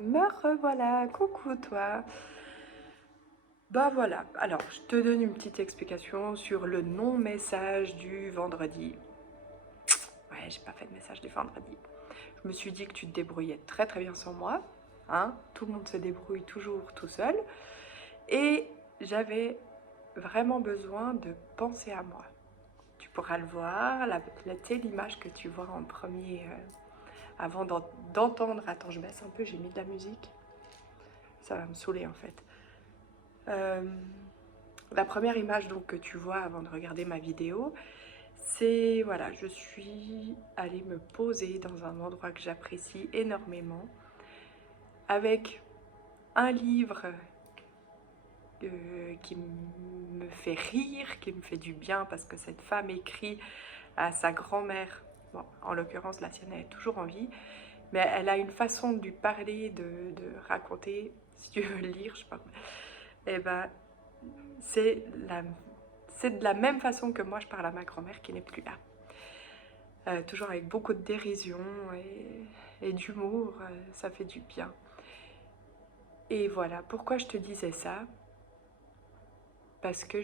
Me revoilà, coucou toi. Bah voilà, alors je te donne une petite explication sur le non-message du vendredi. Ouais, j'ai pas fait de message du vendredi. Je me suis dit que tu te débrouillais très très bien sans moi, hein. Tout le monde se débrouille toujours tout seul. Et j'avais vraiment besoin de penser à moi. Tu pourras le voir, l'image que tu vois en premier avant d'entendre. Attends, je baisse un peu, j'ai mis de la musique. Ça va me saouler en fait. Euh, la première image donc que tu vois avant de regarder ma vidéo, c'est voilà, je suis allée me poser dans un endroit que j'apprécie énormément, avec un livre qui me fait rire, qui me fait du bien parce que cette femme écrit à sa grand-mère. Bon, en l'occurrence, la sienne est toujours en vie, mais elle a une façon de lui parler, de raconter. Si tu veux le lire, je sais pas. Et ben, c'est la, c'est de la même façon que moi je parle à ma grand-mère qui n'est plus là. Toujours avec beaucoup de dérision et d'humour, ça fait du bien. Et voilà, pourquoi je te disais ça? Parce que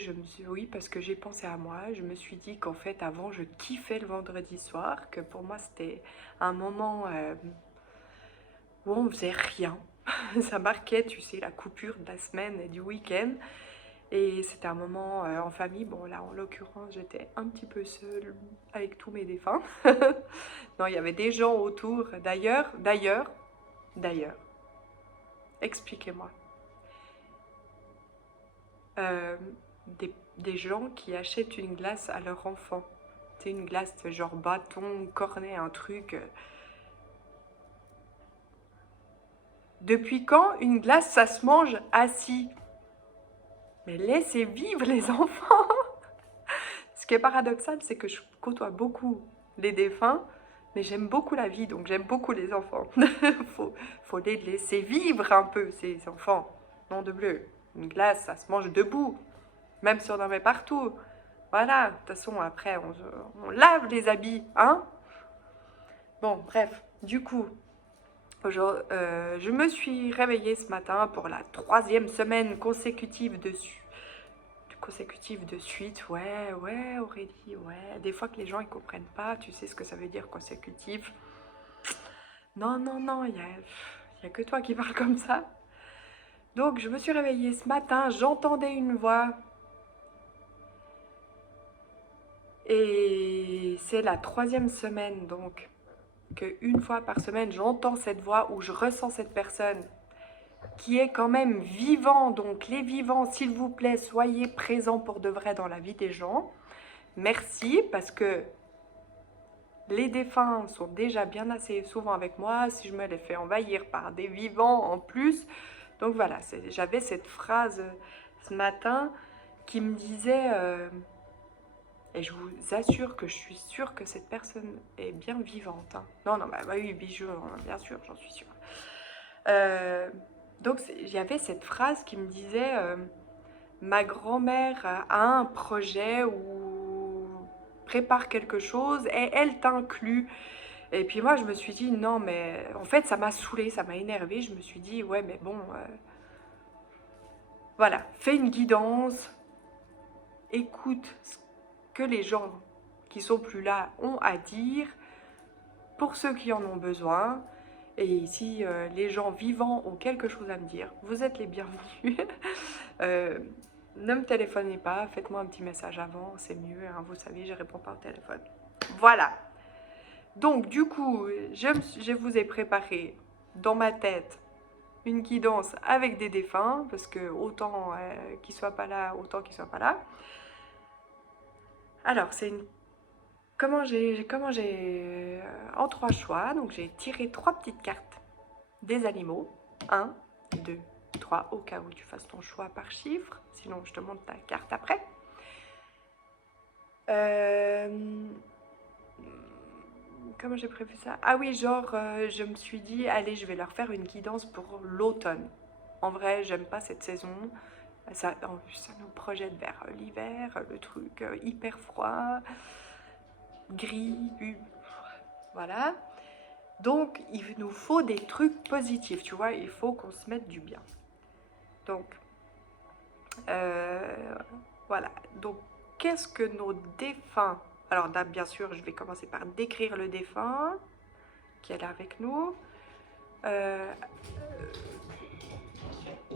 oui, parce que j'ai pensé à moi. Je me suis dit qu'en fait, avant, je kiffais le vendredi soir, que pour moi, c'était un moment où on faisait rien. Ça marquait, tu sais, la coupure de la semaine et du week-end. Et c'était un moment en famille. Bon, là, en l'occurrence, j'étais un petit peu seule avec tous mes défunts. Non, il y avait des gens autour. D'ailleurs, expliquez-moi. Euh, des gens qui achètent une glace à leur enfant. C'est une glace genre bâton, cornet, un truc. Depuis quand une glace, ça se mange assis? Mais laissez vivre les enfants. Ce qui est paradoxal, c'est que je côtoie beaucoup les défunts, mais j'aime beaucoup la vie, donc j'aime beaucoup les enfants. faut les laisser vivre un peu, ces enfants. Nom de bleu. Une glace, ça se mange debout, même si on en met partout. Voilà, de toute façon, après, on lave les habits, hein. Bon, bref, du coup, je me suis réveillée ce matin pour la troisième semaine consécutive de suite. Ouais, ouais, Aurélie, ouais. Des fois que les gens ils comprennent pas, tu sais ce que ça veut dire consécutif. Non, non, non, y a que toi qui parles comme ça. Donc je me suis réveillée ce matin, j'entendais une voix. Et c'est la troisième semaine donc qu'une fois par semaine j'entends cette voix ou je ressens cette personne qui est quand même vivant. Donc les vivants, s'il vous plaît, soyez présents pour de vrai dans la vie des gens. Merci parce que les défunts sont déjà bien assez souvent avec moi, si je me les fais envahir par des vivants en plus. Donc voilà, j'avais cette phrase ce matin qui me disait, et je vous assure que je suis sûre que cette personne est bien vivante, hein. Non, non, bah oui, bijou, bien sûr, j'en suis sûre. Euh, donc j'avais cette phrase qui me disait, ma grand-mère a un projet ou prépare quelque chose et elle t'inclut. Et puis moi, je me suis dit, non, mais en fait, ça m'a saoulée, ça m'a énervée. Je me suis dit, ouais, mais bon, voilà, fais une guidance, écoute ce que les gens qui sont plus là ont à dire pour ceux qui en ont besoin. Et si les gens vivants ont quelque chose à me dire, vous êtes les bienvenus. Euh, ne me téléphonez pas, faites-moi un petit message avant, c'est mieux, hein, vous savez, je ne réponds pas au téléphone. Voilà. Donc, du coup, je vous ai préparé dans ma tête une guidance avec des défunts, parce que autant qu'ils soient pas là, autant qu'ils soient pas là. Alors, c'est une. En trois choix, donc j'ai tiré trois petites cartes des animaux. Un, deux, trois, au cas où tu fasses ton choix par chiffre. Sinon, je te montre ta carte après. Comment j'ai prévu ça? Ah oui, genre, je me suis dit, allez, je vais leur faire une guidance pour l'automne. En vrai, j'aime pas cette saison. Ça, en plus, ça nous projette vers l'hiver, le truc hyper froid, gris, voilà. Donc, il nous faut des trucs positifs, tu vois, il faut qu'on se mette du bien. Donc, voilà. Donc, qu'est-ce que nos défunts... Alors, là, bien sûr, je vais commencer par décrire le défunt qui est là avec nous.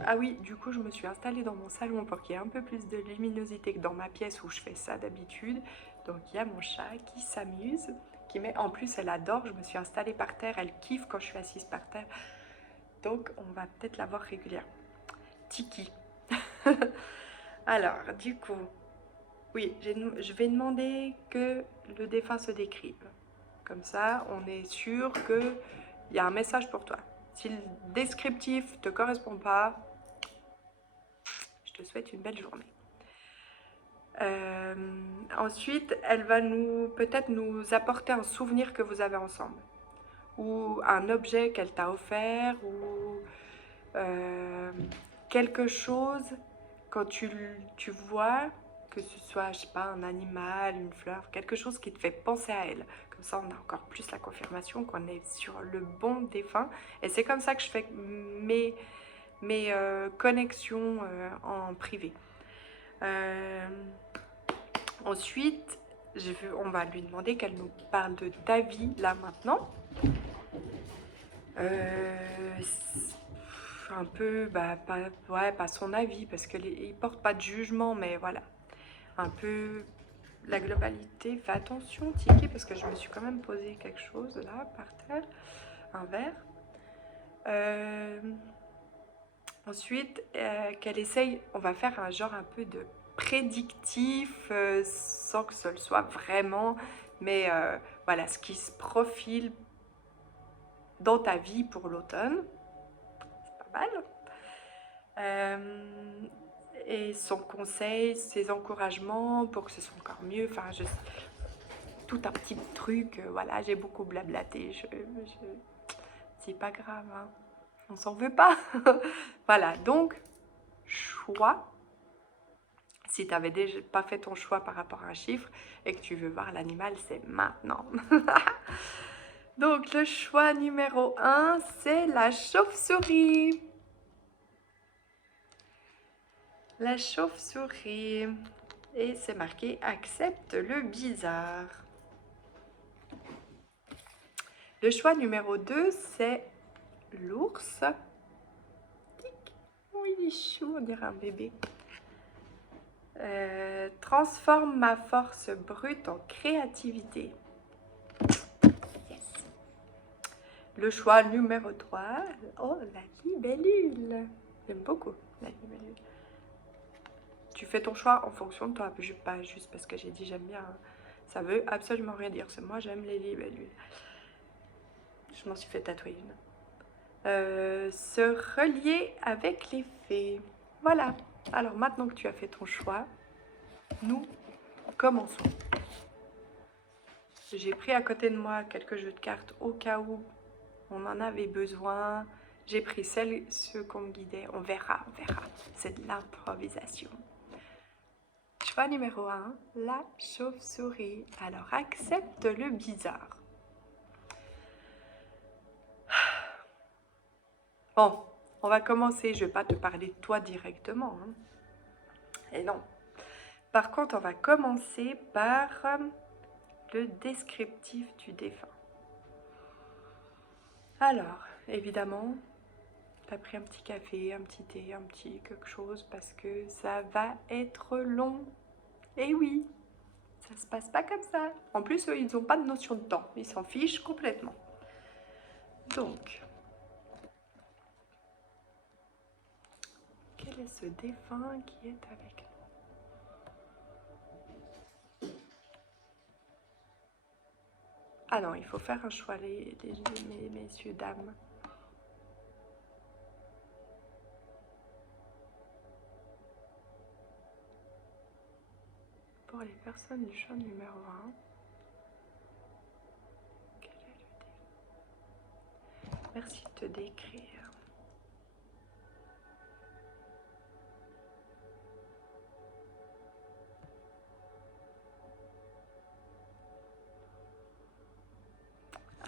Ah oui, du coup, je me suis installée dans mon salon pour qu'il y ait un peu plus de luminosité que dans ma pièce où je fais ça d'habitude. Donc, il y a mon chat qui s'amuse, qui met... En plus, elle adore, je me suis installée par terre, elle kiffe quand je suis assise par terre. Donc, on va peut-être la voir régulièrement. Tiki. Alors, du coup, oui, je vais demander que le défunt se décrive. Comme ça, on est sûr qu'il y a un message pour toi. Si le descriptif ne te correspond pas, je te souhaite une belle journée. Ensuite, elle va peut-être nous apporter un souvenir que vous avez ensemble. Ou un objet qu'elle t'a offert, ou quelque chose, quand tu vois, que ce soit, je sais pas, un animal, une fleur, quelque chose qui te fait penser à elle. Comme ça, on a encore plus la confirmation qu'on est sur le bon défunt. Et c'est comme ça que je fais mes connexions en privé. Ensuite, on va lui demander qu'elle nous parle de ta vie, là, maintenant. Un peu, bah, pas son avis, parce qu'il ne porte pas de jugement, mais voilà. Un peu la globalité. Fais attention, Tiki, parce que je me suis quand même posé quelque chose, là, par terre. Un verre. Ensuite, qu'elle essaye, on va faire un genre un peu de prédictif, sans que ce le soit vraiment, mais voilà, ce qui se profile dans ta vie pour l'automne. C'est pas mal. Et son conseil, ses encouragements pour que ce soit encore mieux. Enfin, tout un petit truc. Voilà, j'ai beaucoup blablaté. C'est pas grave, hein. On s'en veut pas. Voilà, donc, choix. Si tu n'avais déjà pas fait ton choix par rapport à un chiffre et que tu veux voir l'animal, c'est maintenant. Donc, le choix numéro 1, c'est la chauve-souris. La chauve-souris. Et c'est marqué « Accepte le bizarre ». Le choix numéro 2, c'est l'ours. Oh, il est chou, on dirait un bébé. Transforme ma force brute en créativité. Yes. Le choix numéro 3, oh, la libellule. J'aime beaucoup la libellule. Tu fais ton choix en fonction de toi, pas juste parce que j'ai dit j'aime bien. Ça veut absolument rien dire. C'est moi, j'aime les libellules. Je m'en suis fait tatouer une. Se relier avec les fées. Voilà. Alors maintenant que tu as fait ton choix, nous commençons. J'ai pris à côté de moi quelques jeux de cartes au cas où on en avait besoin. J'ai pris ceux qu'on me guidait. On verra, on verra. C'est de l'improvisation. Choix numéro 1, la chauve-souris. Alors accepte le bizarre. Bon, on va commencer. Je ne vais pas te parler de toi directement, hein. Et non. Par contre, on va commencer par le descriptif du défunt. Alors, évidemment, tu as pris un petit café, un petit thé, un petit quelque chose parce que ça va être long. Et oui, ça se passe pas comme ça. En plus, eux, ils n'ont pas de notion de temps. Ils s'en fichent complètement. Donc, quel est ce défunt qui est avec nous? Ah non, il faut faire un choix, les messieurs, dames. Pour les personnes du choix numéro 1, quel est le défunt? Merci de te décrire.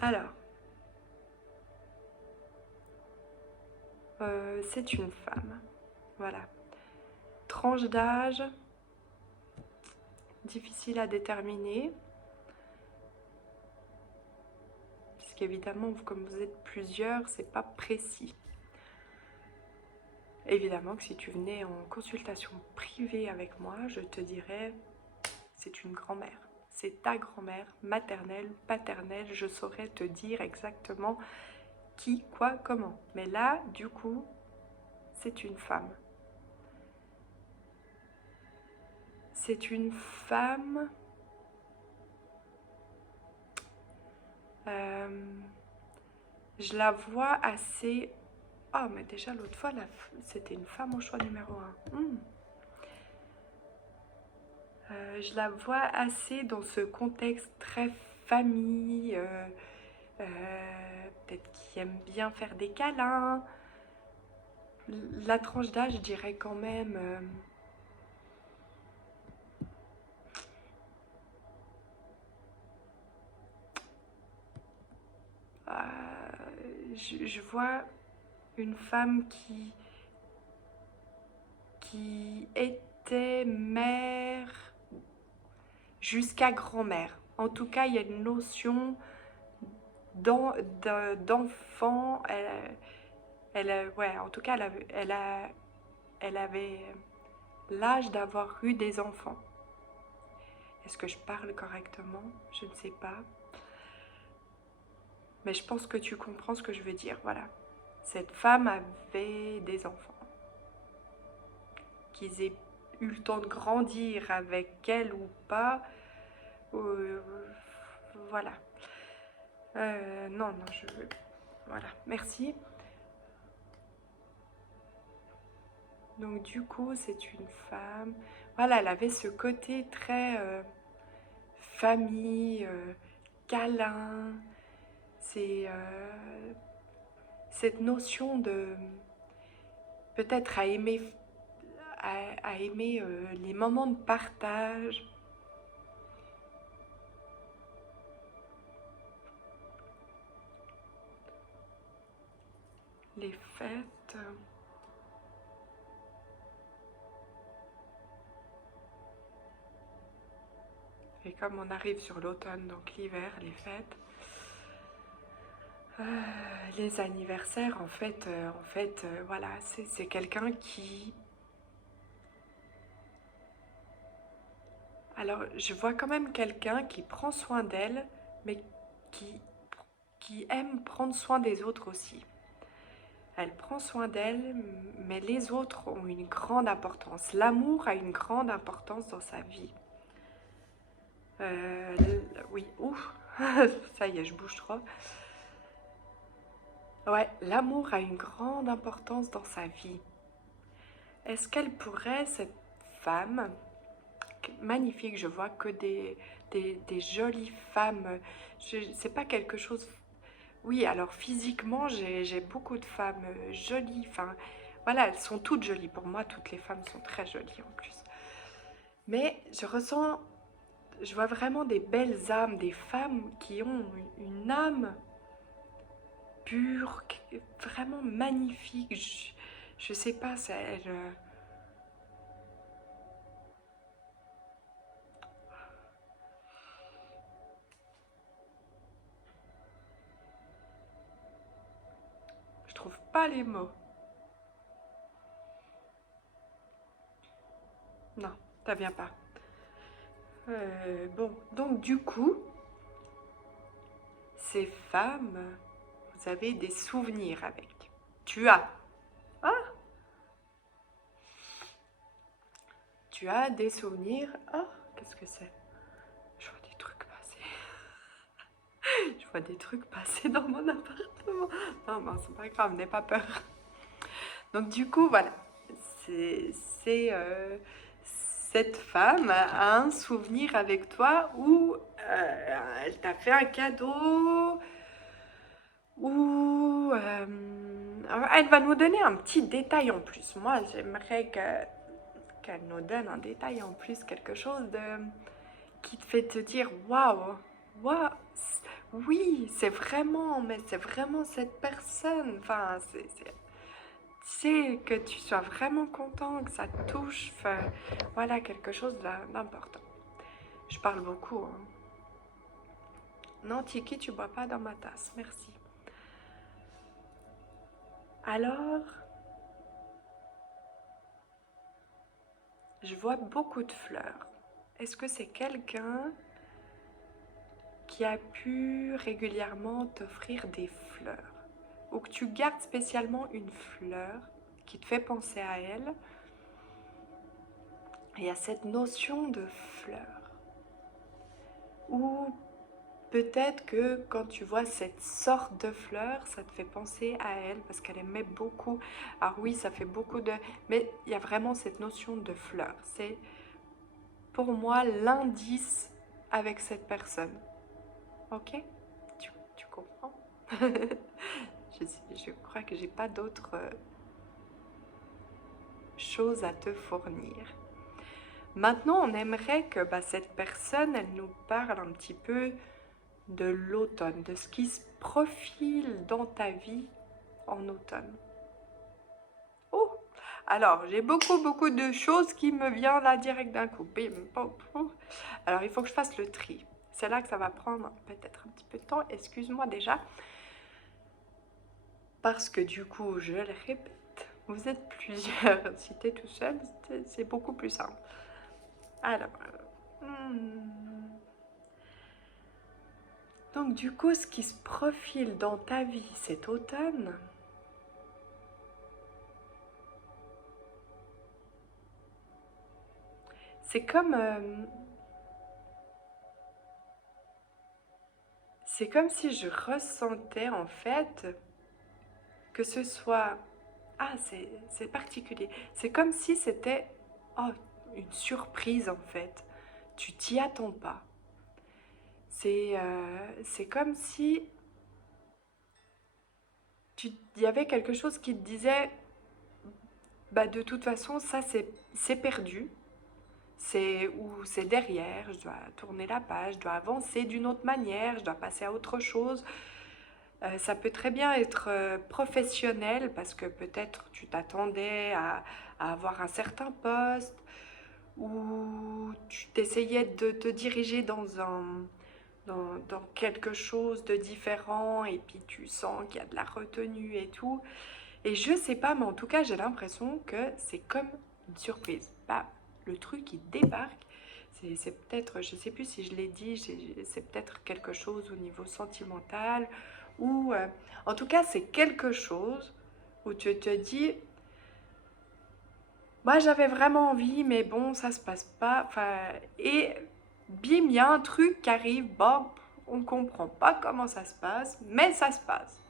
Alors, c'est une femme. Voilà. Tranche d'âge, difficile à déterminer. Puisqu'évidemment, comme vous êtes plusieurs, c'est pas précis. Évidemment que si tu venais en consultation privée avec moi, je te dirais, c'est une grand-mère. C'est ta grand-mère, maternelle, paternelle, je saurais te dire exactement qui, quoi, comment. Mais là, du coup, c'est une femme. C'est une femme... je la vois assez... Ah, mais déjà l'autre fois, c'était une femme au choix numéro 1. Je la vois assez dans ce contexte très famille, peut-être qui aime bien faire des câlins. La tranche d'âge, je dirais quand même... je vois une femme qui était mère jusqu'à grand-mère. En tout cas, il y a une notion d'enfant. Ouais, en tout cas, elle avait l'âge d'avoir eu des enfants. Est-ce que je parle correctement? Je ne sais pas. Mais je pense que tu comprends ce que je veux dire, voilà. Cette femme avait des enfants. Qu'ils aient eu le temps de grandir avec elle ou pas, voilà. Non, je veux... Voilà, merci. Donc du coup, c'est une femme... Voilà, elle avait ce côté très famille, câlin. C'est cette notion de... Peut-être à aimer les moments de partage. Les fêtes. Et comme on arrive sur l'automne, donc l'hiver, les fêtes, les anniversaires, en fait, voilà, c'est quelqu'un qui... Alors, je vois quand même quelqu'un qui prend soin d'elle, mais qui aime prendre soin des autres aussi. Elle prend soin d'elle, mais les autres ont une grande importance. L'amour a une grande importance dans sa vie. Oui, ouf, ça y est, je bouge trop. Ouais, l'amour a une grande importance dans sa vie. Est-ce qu'elle pourrait, cette femme, magnifique, je vois que des jolies femmes, c'est pas quelque chose... Oui, alors physiquement, j'ai beaucoup de femmes jolies, enfin, voilà, elles sont toutes jolies. Pour moi, toutes les femmes sont très jolies en plus. Mais je vois vraiment des belles âmes, des femmes qui ont une âme pure, vraiment magnifique. Je sais pas, je trouve pas les mots. Non, ça vient pas. Bon, donc du coup, ces femmes, vous avez des souvenirs avec. Tu as. Ah, tu as des souvenirs. Ah, qu'est-ce que c'est? Je vois des trucs passer. Je vois des trucs passer dans mon appartement. Non, ben, c'est pas grave, n'aie pas peur. Donc du coup, voilà. Cette femme a un souvenir avec toi où elle t'a fait un cadeau, où elle va nous donner un petit détail en plus. Moi, j'aimerais qu'elle nous donne un détail en plus, quelque chose qui te fait te dire waouh, waouh, oui, mais c'est vraiment cette personne. Enfin, sais, que tu sois vraiment content, que ça te touche, enfin, voilà, quelque chose d'important. Je parle beaucoup, hein. Non, Tiki, tu bois pas dans ma tasse, merci. Alors, je vois beaucoup de fleurs. Est-ce que c'est quelqu'un qui a pu régulièrement t'offrir des fleurs? Ou que tu gardes spécialement une fleur qui te fait penser à elle? Et il y a cette notion de fleur. Ou peut-être que quand tu vois cette sorte de fleur, ça te fait penser à elle parce qu'elle aimait beaucoup. Alors oui, ça fait beaucoup de... Mais il y a vraiment cette notion de fleur. C'est pour moi l'indice avec cette personne. Ok? Tu comprends? Je crois que j'ai pas d'autres choses à te fournir. Maintenant, on aimerait que cette personne, elle nous parle un petit peu de l'automne, de ce qui se profile dans ta vie en automne. Oh, alors j'ai beaucoup de choses qui me viennent là direct d'un coup. Bim, pom, pom. Alors il faut que je fasse le tri. C'est là que ça va prendre peut-être un petit peu de temps. Excuse-moi déjà. Parce que du coup, je le répète, vous êtes plusieurs. Si tu es tout seul, c'est beaucoup plus simple. Alors, donc du coup, ce qui se profile dans ta vie cet automne, c'est comme si je ressentais en fait que ce soit... Ah, c'est particulier. C'est comme si c'était une surprise en fait. Tu t'y attends pas. C'est comme si il y avait quelque chose qui te disait, de toute façon, ça c'est perdu. C'est derrière, je dois tourner la page, je dois avancer d'une autre manière, je dois passer à autre chose. Ça peut très bien être professionnel parce que peut-être tu t'attendais à avoir un certain poste ou tu t'essayais de te diriger dans quelque chose de différent et puis tu sens qu'il y a de la retenue et tout. Et je sais pas, mais en tout cas, j'ai l'impression que c'est comme une surprise. Le truc qui débarque, c'est peut-être, je sais plus si je l'ai dit, c'est peut-être quelque chose au niveau sentimental ou en tout cas, c'est quelque chose où tu te dis, moi j'avais vraiment envie, mais bon, ça se passe pas. Enfin, et bim, il y a un truc qui arrive, bon, on comprend pas comment ça se passe, mais ça se passe.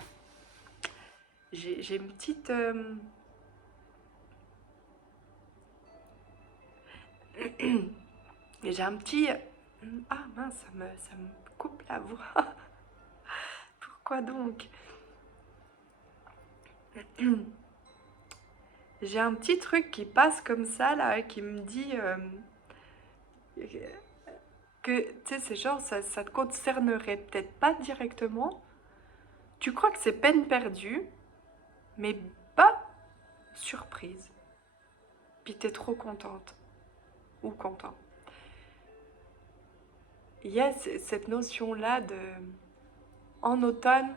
J'ai une petite... j'ai un petit... Ah mince, ça me coupe la voix. Pourquoi donc? J'ai un petit truc qui passe comme ça, là, qui me dit que, tu sais, c'est genre, ça te concernerait peut-être pas directement. Tu crois que c'est peine perdue, mais pas surprise. Puis t'es trop contente ou content. Il y a cette notion-là de... En automne,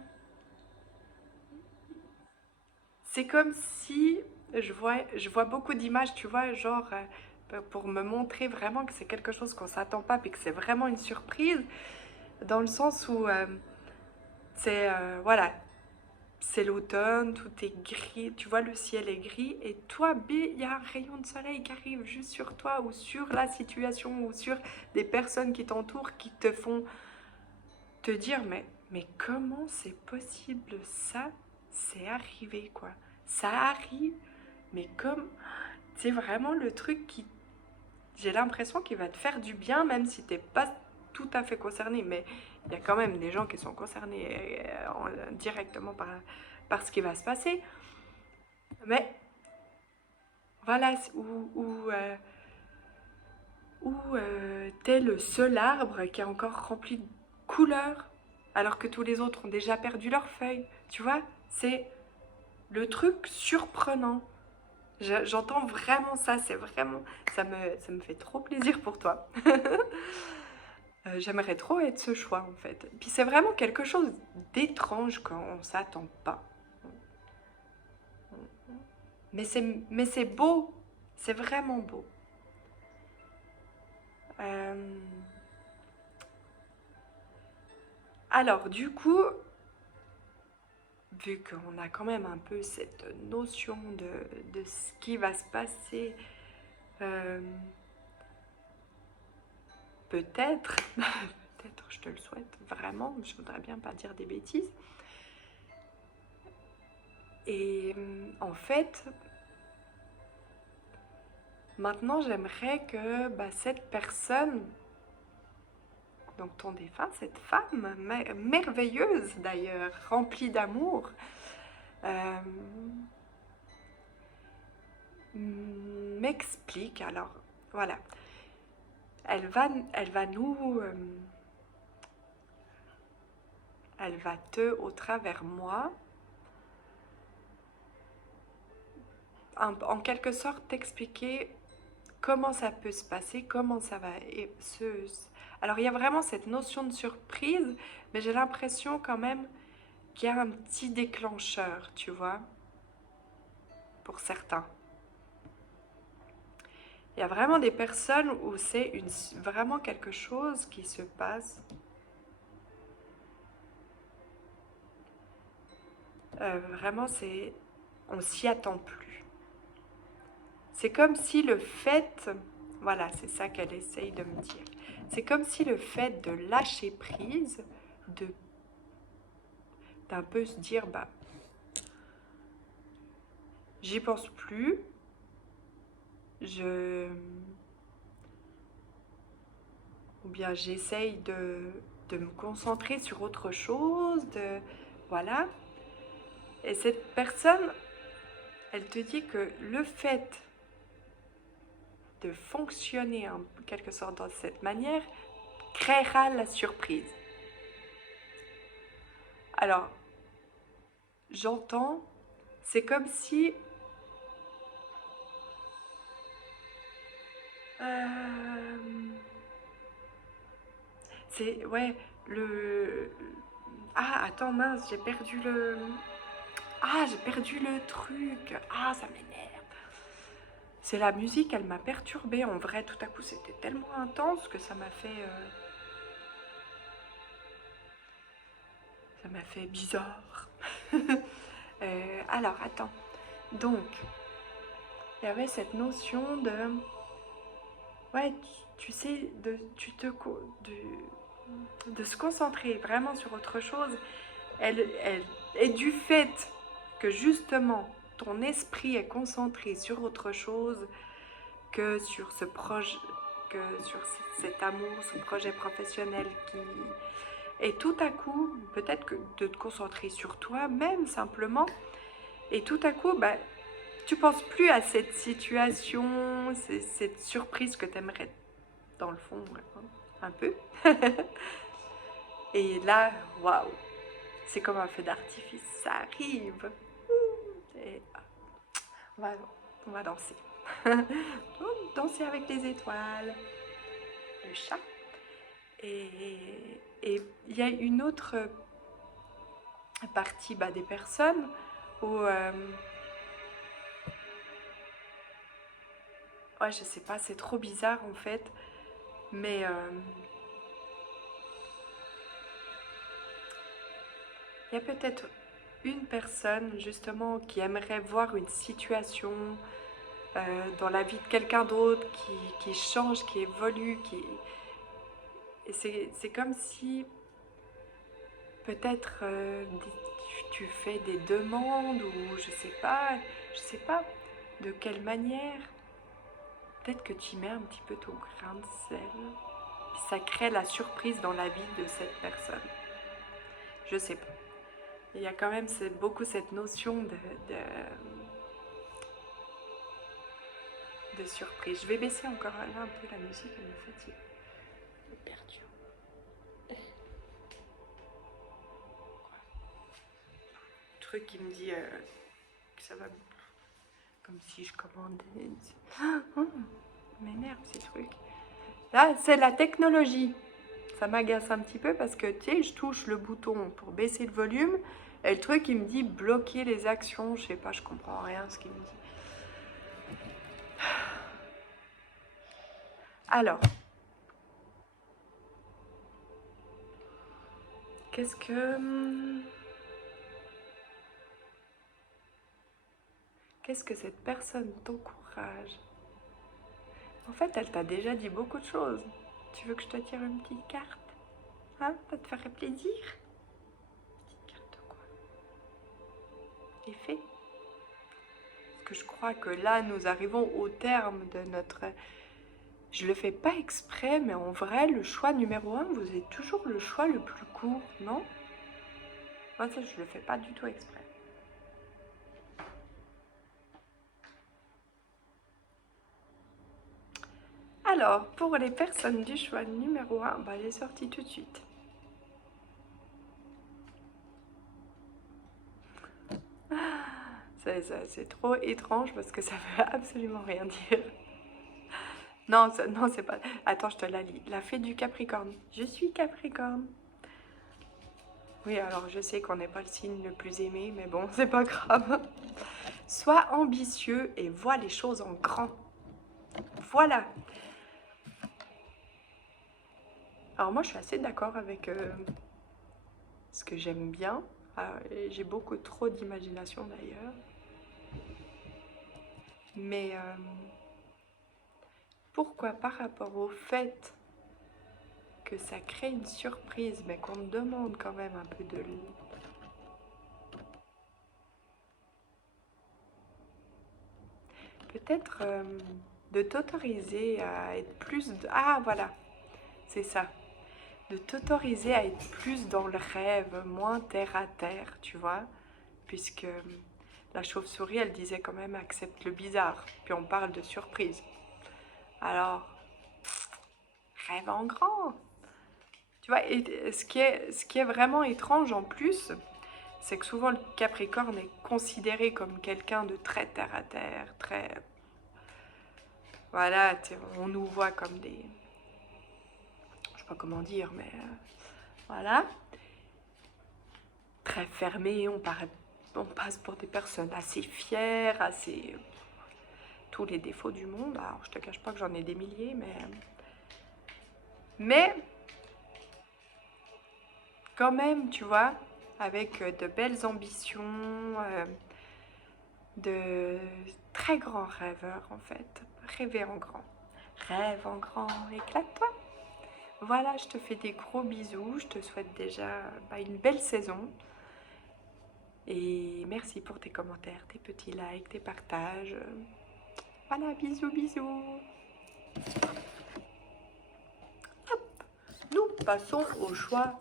c'est comme si je vois beaucoup d'images, tu vois, genre pour me montrer vraiment que c'est quelque chose qu'on s'attend pas, puis que c'est vraiment une surprise, dans le sens où c'est voilà, c'est l'automne, tout est gris, tu vois, le ciel est gris, et toi, il y a un rayon de soleil qui arrive juste sur toi, ou sur la situation, ou sur des personnes qui t'entourent, qui te font te dire, mais comment c'est possible ça? C'est arrivé, quoi. Ça arrive, mais comme, c'est vraiment le truc qui, j'ai l'impression qu'il va te faire du bien, même si t'es pas tout à fait concerné, mais il y a quand même des gens qui sont concernés directement par ce qui va se passer. Mais voilà, t'es le seul arbre qui est encore rempli de couleurs, alors que tous les autres ont déjà perdu leurs feuilles. Tu vois, c'est le truc surprenant. J'entends vraiment ça, c'est vraiment, ça me fait trop plaisir pour toi. J'aimerais trop être ce choix en fait. Puis c'est vraiment quelque chose d'étrange quand on s'attend pas. Mais c'est beau, c'est vraiment beau. Euh, Alors du coup, vu qu'on a quand même un peu cette notion de ce qui va se passer, euh, peut-être, peut-être, je te le souhaite vraiment, je voudrais bien pas dire des bêtises. Et en fait, maintenant j'aimerais que cette personne, donc ton défunt, cette femme merveilleuse d'ailleurs, remplie d'amour, euh, m'explique. Alors voilà, elle va nous, elle va au travers moi, en quelque sorte t'expliquer comment ça peut se passer, comment ça va Alors il y a vraiment cette notion de surprise, mais j'ai l'impression quand même qu'il y a un petit déclencheur, tu vois, pour certains. Il y a vraiment des personnes où c'est vraiment quelque chose qui se passe. Vraiment, on s'y attend plus. C'est comme si le fait, voilà, c'est ça qu'elle essaye de me dire. C'est comme si le fait de lâcher prise, d'un peu se dire, j'y pense plus, ou bien j'essaye de me concentrer sur autre chose, voilà. Et cette personne, elle te dit que le fait de fonctionner en quelque sorte dans cette manière créera la surprise. Alors, j'entends, c'est comme si c'est, ouais, le... Ah, attends, mince, j'ai perdu le... Ah, j'ai perdu le truc. Ah, ça m'énerve. C'est la musique, elle m'a perturbée. En vrai, tout à coup, c'était tellement intense que ça m'a fait... ça m'a fait bizarre. Alors, attends. Donc, il y avait cette notion de... Ouais, tu sais, de se concentrer vraiment sur autre chose. Et du fait que justement ton esprit est concentré sur autre chose que sur ce projet, que sur cet amour, ce projet professionnel qui... Et tout à coup, peut-être que de te concentrer sur toi, même simplement, et tout à coup, tu penses plus à cette situation, cette surprise que tu aimerais dans le fond, un peu. Et là, waouh, c'est comme un feu d'artifice, ça arrive. Et on va, on va danser. Danser avec les étoiles, le chat. Et il y a une autre partie des personnes où, ouais, je sais pas, c'est trop bizarre en fait, mais il y a peut-être une personne justement qui aimerait voir une situation dans la vie de quelqu'un d'autre qui change, qui évolue, et c'est comme si peut-être tu fais des demandes ou je sais pas de quelle manière. Peut-être que tu y mets un petit peu ton grain de sel, puis ça crée la surprise dans la vie de cette personne. Je sais pas. Il y a quand même beaucoup cette notion de surprise. Je vais baisser encore là un peu la musique, elle me fatigue. Elle me perturbe. Truc qui me dit ça va comme si je commandais. Oh, m'énerve ces trucs. Là, c'est la technologie. Ça m'agace un petit peu parce que, tu sais, je touche le bouton pour baisser le volume et le truc, il me dit bloquer les actions. Je sais pas, je comprends rien ce qu'il me dit. Alors, qu'est-ce que cette personne t'encourage? En fait, elle t'a déjà dit beaucoup de choses. Tu veux que je te tire une petite carte? Hein? Ça te ferait plaisir? Petite carte de quoi? Effet? Parce que je crois que là, nous arrivons au terme de notre... Je le fais pas exprès, mais en vrai, le choix numéro 1, vous avez toujours le choix le plus court, non? Moi, ça, je le fais pas du tout exprès. Alors, pour les personnes du choix numéro 1, bah, elle est sortie tout de suite. C'est trop étrange parce que ça veut absolument rien dire. Non, non, c'est pas... Attends, je te la lis. La fée du Capricorne. Je suis Capricorne. Oui, alors je sais qu'on n'est pas le signe le plus aimé, mais bon, c'est pas grave. Sois ambitieux et vois les choses en grand. Voilà. Alors moi, je suis assez d'accord avec ce que j'aime bien. J'ai beaucoup trop d'imagination d'ailleurs. Mais pourquoi par rapport au fait que ça crée une surprise, mais qu'on me demande quand même un peu de... Peut-être de t'autoriser à être plus... Ah, voilà, c'est ça. De t'autoriser à être plus dans le rêve, moins terre à terre, tu vois. Puisque la chauve-souris, elle disait quand même accepte le bizarre. Puis on parle de surprise. Alors, rêve en grand. Tu vois, et ce qui est vraiment étrange en plus, c'est que souvent le Capricorne est considéré comme quelqu'un de très terre à terre, très... Voilà, on nous voit comme des... Je sais pas comment dire, mais... voilà. Très fermé, on passe pour des personnes assez fières, assez... tous les défauts du monde. Alors, je te cache pas que j'en ai des milliers, mais quand même, tu vois, avec de belles ambitions, de très grands rêveurs, en fait. Rêver en grand. Rêve en grand, éclate-toi. Voilà, je te fais des gros bisous. Je te souhaite déjà une belle saison. Et merci pour tes commentaires, tes petits likes, tes partages. Voilà, bisous, bisous. Hop, nous passons au choix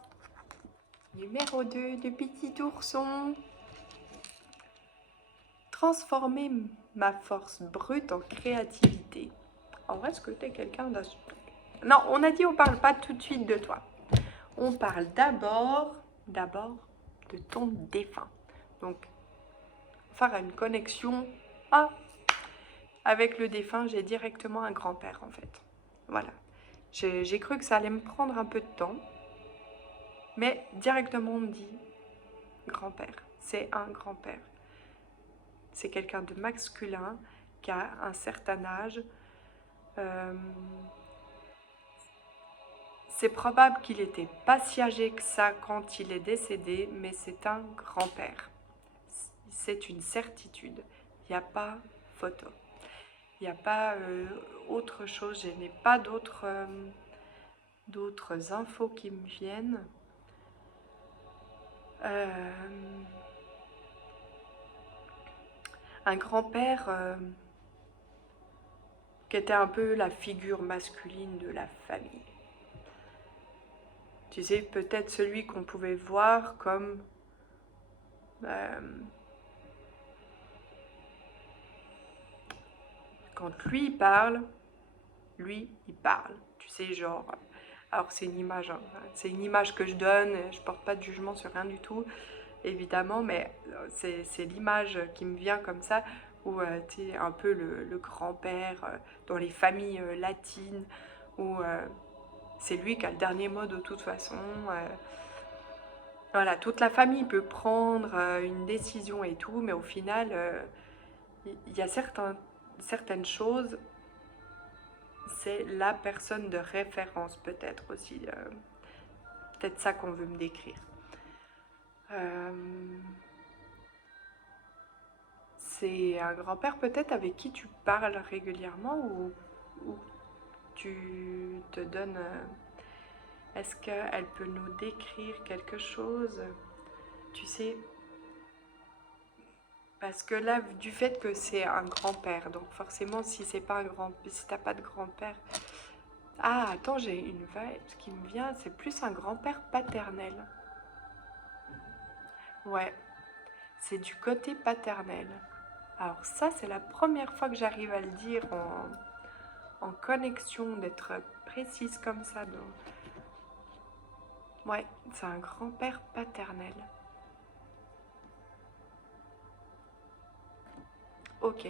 numéro 2 de Petit Ourson. Transformer ma force brute en créativité. En vrai, est-ce que tu es quelqu'un d'assez... Non, on a dit on parle pas tout de suite de toi. On parle d'abord de ton défunt. Donc, faire une connexion avec le défunt, j'ai directement un grand-père en fait. Voilà. J'ai cru que ça allait me prendre un peu de temps, mais directement on me dit grand-père. C'est un grand-père. C'est quelqu'un de masculin qui a un certain âge. C'est probable qu'il n'était pas si âgé que ça quand il est décédé, mais c'est un grand-père. C'est une certitude. Il n'y a pas photo. Il n'y a pas autre chose. Je n'ai pas d'autres infos qui me viennent. Un grand-père qui était un peu la figure masculine de la famille. Tu sais, peut-être celui qu'on pouvait voir comme quand lui il parle, tu sais, genre, alors c'est une image, hein, c'est une image que je donne, je porte pas de jugement sur rien du tout, évidemment, mais c'est l'image qui me vient comme ça, où tu es un peu le grand-père dans les familles latines, où c'est lui qui a le dernier mot de toute façon. Voilà, toute la famille peut prendre une décision et tout, mais au final, il y a certaines choses, c'est la personne de référence peut-être aussi. Peut-être ça qu'on veut me décrire. Euh, c'est un grand-père peut-être avec qui tu parles régulièrement ou tu te donnes... est-ce qu'elle peut nous décrire quelque chose? Tu sais, parce que là, du fait que c'est un grand-père, donc forcément, si c'est pas si t'as pas de grand-père... Ah, attends, j'ai une vibe qui me vient, c'est plus un grand-père paternel. Ouais, c'est du côté paternel. Alors ça, c'est la première fois que j'arrive à le dire en connexion, d'être précise comme ça. Donc... Ouais, c'est un grand-père paternel. Ok.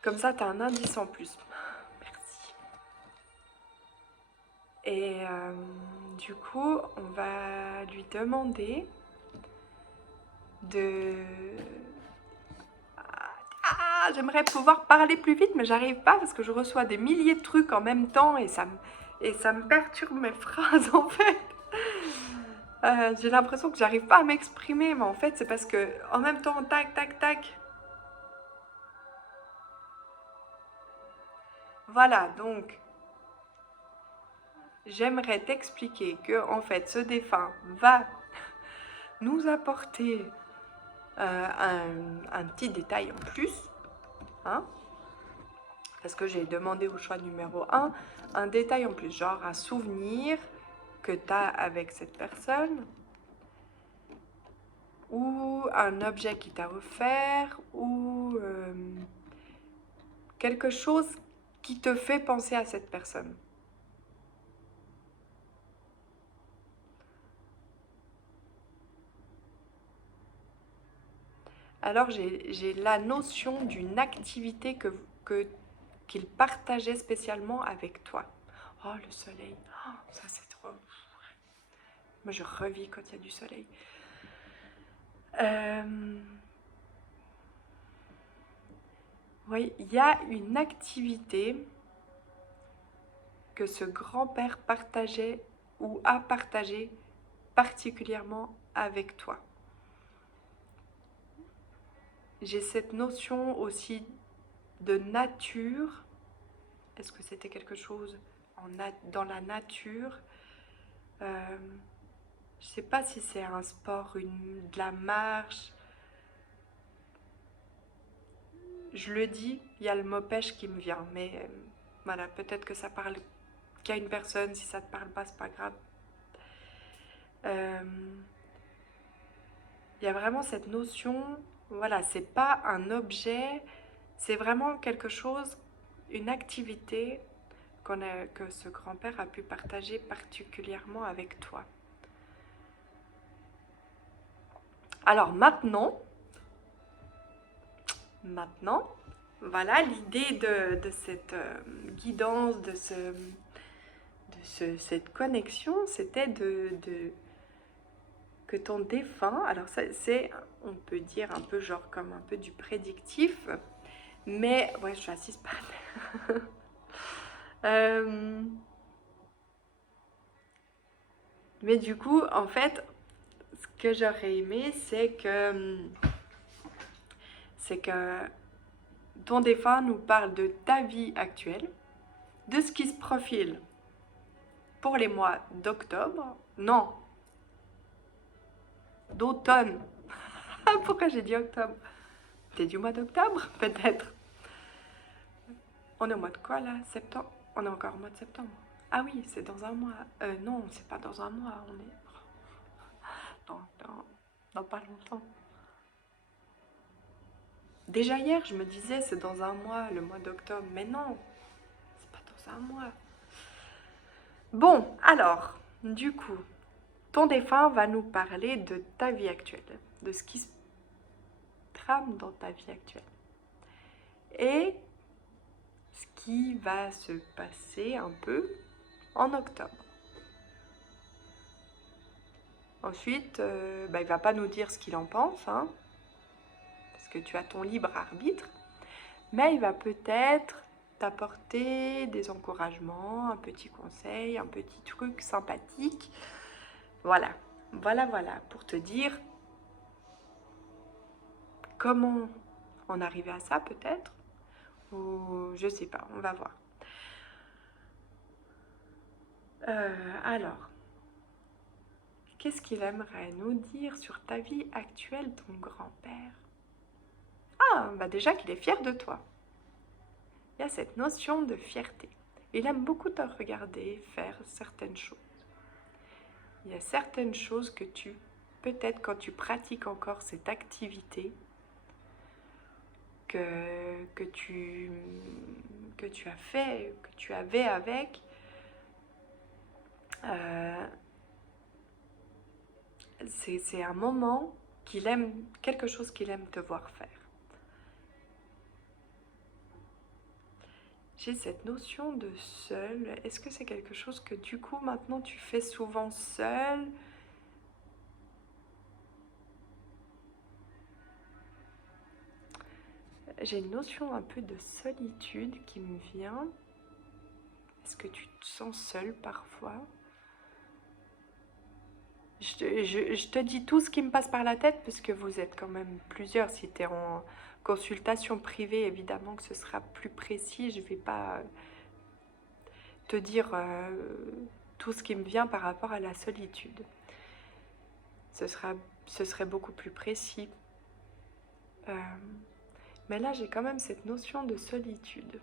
Comme ça, tu as un indice en plus. Merci. Et du coup, on va lui demander de... Ah, j'aimerais pouvoir parler plus vite, mais j'arrive pas parce que je reçois des milliers de trucs en même temps et ça me perturbe mes phrases en fait. J'ai l'impression que j'arrive pas à m'exprimer, mais en fait, c'est parce que en même temps, tac, tac, tac. Voilà, donc j'aimerais t'expliquer que en fait, ce défunt va nous apporter un petit détail en plus, hein, parce que j'ai demandé au choix numéro un détail en plus, genre un souvenir que tu as avec cette personne, ou un objet qui t'a offert, ou quelque chose qui te fait penser à cette personne. Alors j'ai la notion d'une activité qu'il partageait spécialement avec toi. Oh, le soleil, oh, ça c'est trop... Moi je revis quand il y a du soleil. Oui, il y a une activité que ce grand-père partageait ou a partagé particulièrement avec toi. J'ai cette notion aussi de nature. Est-ce que c'était quelque chose dans la nature? Je ne sais pas si c'est un sport, de la marche. Je le dis, il y a le mot pêche qui me vient, mais voilà, peut-être que ça parle qu'à une personne, si ça ne te parle pas, c'est pas grave. Il y a vraiment cette notion, voilà, c'est pas un objet, c'est vraiment quelque chose, une activité que ce grand-père a pu partager particulièrement avec toi. Alors maintenant, voilà, l'idée de cette guidance, cette connexion, c'était que ton défunt, alors ça, c'est, on peut dire un peu genre comme un peu du prédictif, mais ouais, je suis assise par mais du coup, en fait, ce que j'aurais aimé, c'est que ton défunt nous parle de ta vie actuelle, de ce qui se profile pour les mois d'octobre, non, d'automne. Pourquoi j'ai dit octobre? T'es du mois d'octobre, peut-être. On est au mois de quoi là? Septembre? On est encore au mois de septembre. Ah oui, c'est dans un mois. Non, c'est pas dans un mois, on est... dans pas longtemps. Déjà hier, je me disais, c'est dans un mois, le mois d'octobre. Mais non, c'est pas dans un mois. Bon, alors, du coup, ton défunt va nous parler de ta vie actuelle, de ce qui se trame dans ta vie actuelle. Et ce qui va se passer un peu en octobre. Ensuite, il ne va pas nous dire ce qu'il en pense, hein, parce que tu as ton libre arbitre, mais il va peut-être t'apporter des encouragements, un petit conseil, un petit truc sympathique. Voilà, pour te dire comment en arriver à ça peut-être, ou je sais pas, on va voir. Alors, qu'est-ce qu'il aimerait nous dire sur ta vie actuelle, ton grand-père? Ah, déjà qu'il est fier de toi. Il y a cette notion de fierté. Il aime beaucoup te regarder faire certaines choses. Il y a certaines choses que peut-être quand tu pratiques encore cette activité, que tu as fait, que tu avais avec, c'est un moment qu'il aime, quelque chose qu'il aime te voir faire. J'ai cette notion de seul. Est-ce que c'est quelque chose que du coup maintenant tu fais souvent seul? J'ai une notion un peu de solitude qui me vient. Est-ce que tu te sens seul parfois? Je te dis tout ce qui me passe par la tête parce que vous êtes quand même plusieurs. Si tu es en consultation privée, évidemment que ce sera plus précis. Je ne vais pas te dire tout ce qui me vient par rapport à la solitude. Ce serait beaucoup plus précis. Mais là, j'ai quand même cette notion de solitude.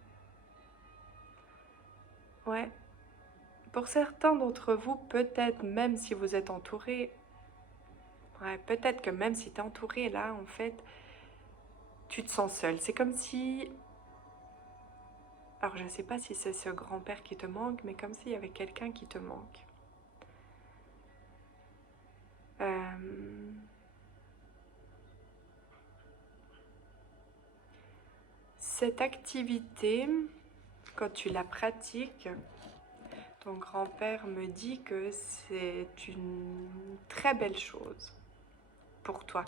Ouais. Pour certains d'entre vous, peut-être même si vous êtes entouré, peut-être que même si tu es entouré, là, en fait, tu te sens seul. C'est comme si... Alors, je ne sais pas si c'est ce grand-père qui te manque, mais comme s'il y avait quelqu'un qui te manque. Cette activité, quand tu la pratiques, ton grand-père me dit que c'est une très belle chose pour toi,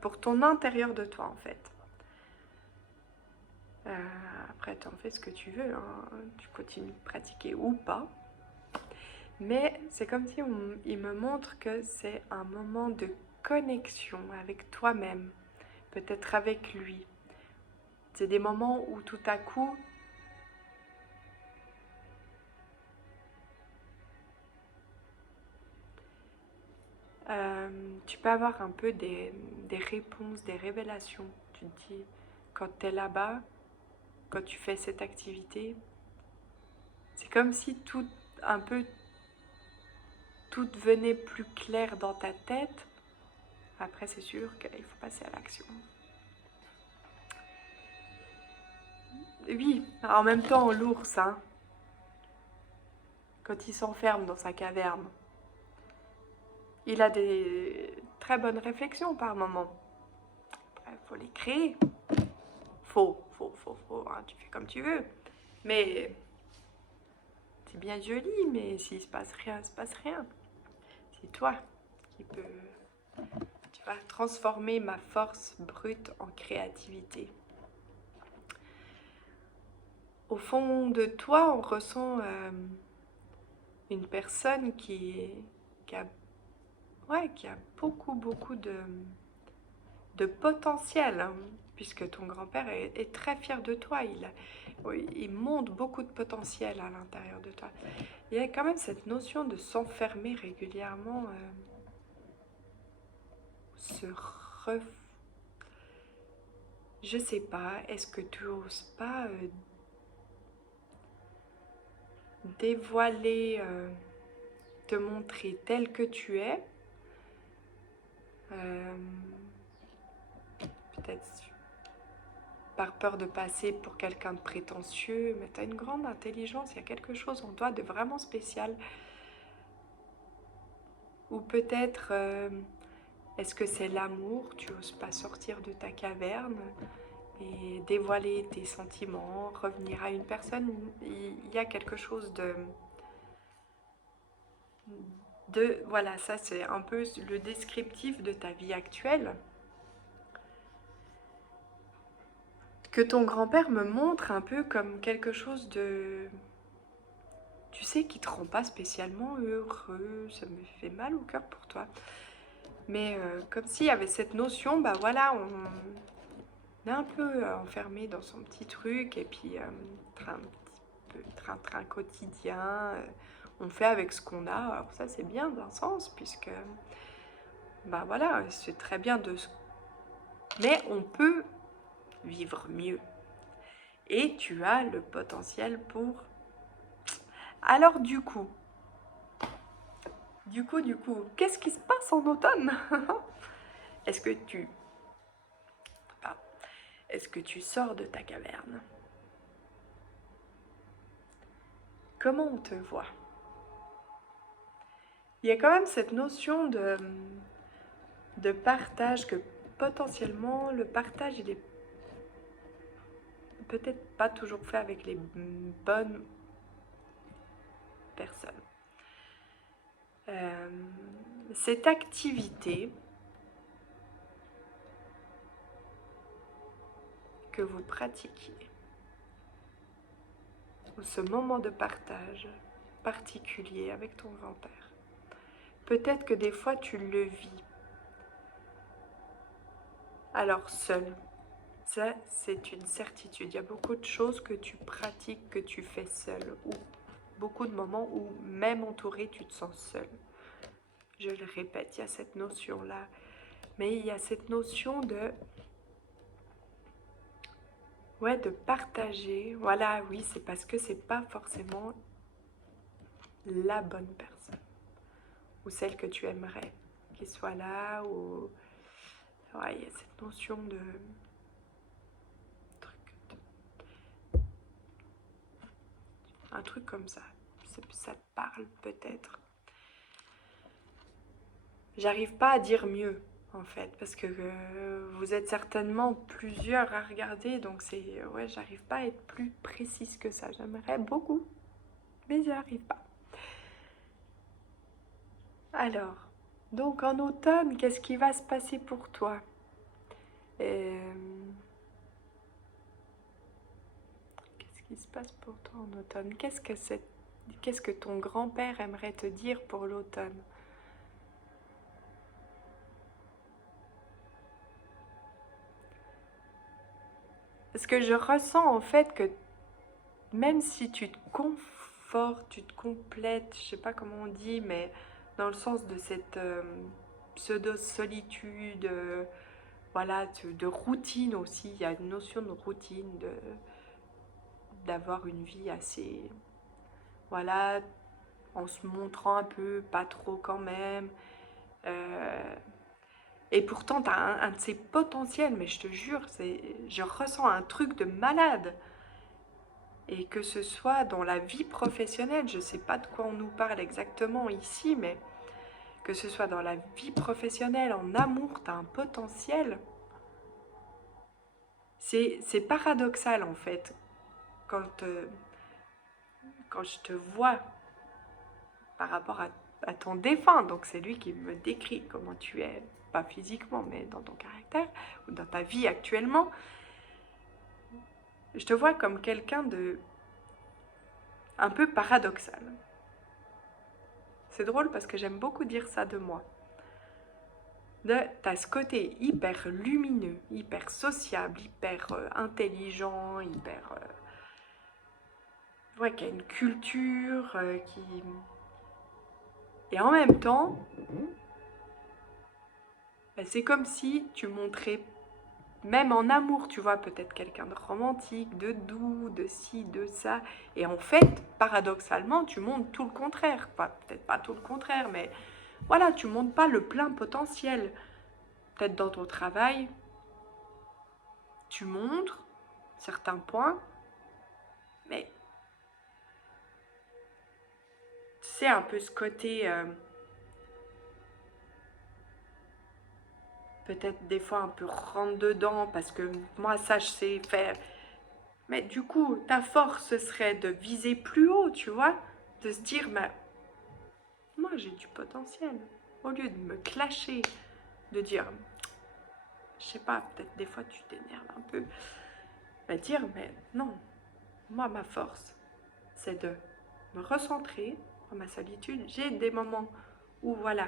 pour ton intérieur de toi en fait. Après, tu en fais ce que tu veux, hein. Tu continues de pratiquer ou pas. Mais c'est comme si il me montre que c'est un moment de connexion avec toi-même, peut-être avec lui. C'est des moments où tout à coup, tu peux avoir un peu des réponses, des révélations. Tu te dis, quand tu es là-bas, quand tu fais cette activité, c'est comme si tout devenait plus clair dans ta tête. Après, c'est sûr qu'il faut passer à l'action. Oui, en même temps, l'ours, hein, quand il s'enferme dans sa caverne, il a des très bonnes réflexions par moment. Il faut les créer. Faut, hein, tu fais comme tu veux. Mais c'est bien joli, mais s'il se passe rien, il se passe rien. C'est toi qui peux... Tu vas transformer ma force brute en créativité. Au fond de toi, on ressent une personne qui a beaucoup de potentiel, hein, puisque ton grand-père est très fier de toi. Il montre beaucoup de potentiel à l'intérieur de toi. Il y a quand même cette notion de s'enfermer régulièrement, je sais pas, est-ce que tu oses pas dévoiler, te montrer tel que tu es, peut-être par peur de passer pour quelqu'un de prétentieux, mais tu as une grande intelligence, il y a quelque chose en toi de vraiment spécial. Ou peut-être, est-ce que c'est l'amour? Tu n'oses pas sortir de ta caverne et dévoiler tes sentiments, revenir à une personne. Il y a quelque chose voilà, ça c'est un peu le descriptif de ta vie actuelle. Que ton grand-père me montre un peu comme quelque chose de... Tu sais, qui te rend pas spécialement heureux, ça me fait mal au cœur pour toi. Mais comme s'il y avait cette notion, bah voilà, on est un peu enfermé dans son petit truc et puis un petit peu train-train quotidien. On fait avec ce qu'on a. Alors ça c'est bien d'un sens puisque bah voilà, c'est très bien mais on peut vivre mieux. Et tu as le potentiel pour... Alors du coup, qu'est-ce qui se passe en automne? Est-ce que tu... ah, est-ce que tu sors de ta caverne? Comment on te voit? Il y a quand même cette notion de partage, que potentiellement le partage il est peut-être pas toujours fait avec les bonnes personnes. Cette activité que vous pratiquiez, ou ce moment de partage particulier avec ton grand-père, peut-être que des fois tu le vis alors seul. Ça, c'est une certitude. Il y a beaucoup de choses que tu pratiques, que tu fais seul, ou beaucoup de moments où, même entouré, tu te sens seul. Je le répète, il y a cette notion-là. Mais il y a cette notion de... Ouais, de partager. Voilà, oui, c'est parce que c'est pas forcément la bonne personne. Ou celle que tu aimerais qu'il soit là, ou... Ouais, il y a cette notion de... Un truc comme ça. Ça te parle peut-être. J'arrive pas à dire mieux, en fait, parce que vous êtes certainement plusieurs à regarder, donc c'est... Ouais, j'arrive pas à être plus précise que ça. J'aimerais beaucoup, mais j'y arrive pas. Alors, donc en automne, qu'est-ce qui va se passer pour toi? Qu'est-ce qui se passe pour toi en automne? Qu'est-ce que ton grand-père aimerait te dire pour l'automne? Parce que je ressens en fait que même si tu te confortes, tu te complètes, je sais pas comment on dit, mais dans le sens de cette pseudo-solitude, voilà, de routine aussi, il y a une notion de routine, d'avoir une vie assez, voilà, en se montrant un peu, pas trop quand même. Et pourtant, tu as un de ces potentiels, mais je te jure, je ressens un truc de malade. Et que ce soit dans la vie professionnelle, je ne sais pas de quoi on nous parle exactement ici, mais que ce soit dans la vie professionnelle, en amour, tu as un potentiel. C'est paradoxal en fait, quand, quand je te vois par rapport à ton défunt, donc c'est lui qui me décrit comment tu es, pas physiquement, mais dans ton caractère, ou dans ta vie actuellement, je te vois comme quelqu'un de un peu paradoxal. C'est drôle parce que j'aime beaucoup dire ça de moi. T'as ce côté hyper lumineux, hyper sociable, hyper intelligent, hyper... ouais, qui a une culture, qui... Et en même temps, bah, c'est comme si tu montrais, même en amour, tu vois, peut-être quelqu'un de romantique, de doux, de ci, de ça. Et en fait, paradoxalement, tu montres tout le contraire. Peut-être pas tout le contraire, mais voilà, tu montres pas le plein potentiel. Peut-être dans ton travail, tu montres certains points, mais tu sais, un peu ce côté peut-être des fois un peu rentre dedans parce que moi ça je sais faire. Mais du coup, ta force ce serait de viser plus haut, tu vois, de se dire, mais moi j'ai du potentiel. Au lieu de me clasher, de dire, je sais pas, peut-être des fois tu t'énerves un peu, bah dire, mais non, moi ma force, c'est de me recentrer dans ma solitude. J'ai des moments où voilà,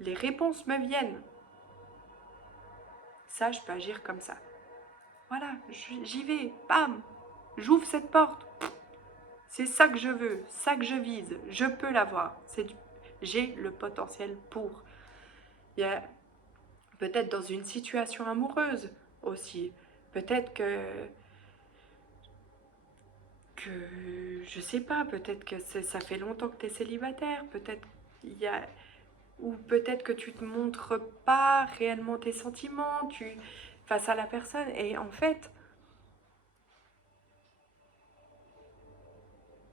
les réponses me viennent. Ça, je peux agir comme ça. Voilà, j'y vais, bam, j'ouvre cette porte. C'est ça que je veux, ça que je vise, je peux l'avoir. J'ai le potentiel pour. Il y a peut-être dans une situation amoureuse aussi. Peut-être je sais pas, peut-être que ça fait longtemps que tu es célibataire, peut-être il y a, ou peut-être que tu te montres pas réellement tes sentiments, face à la personne, et en fait,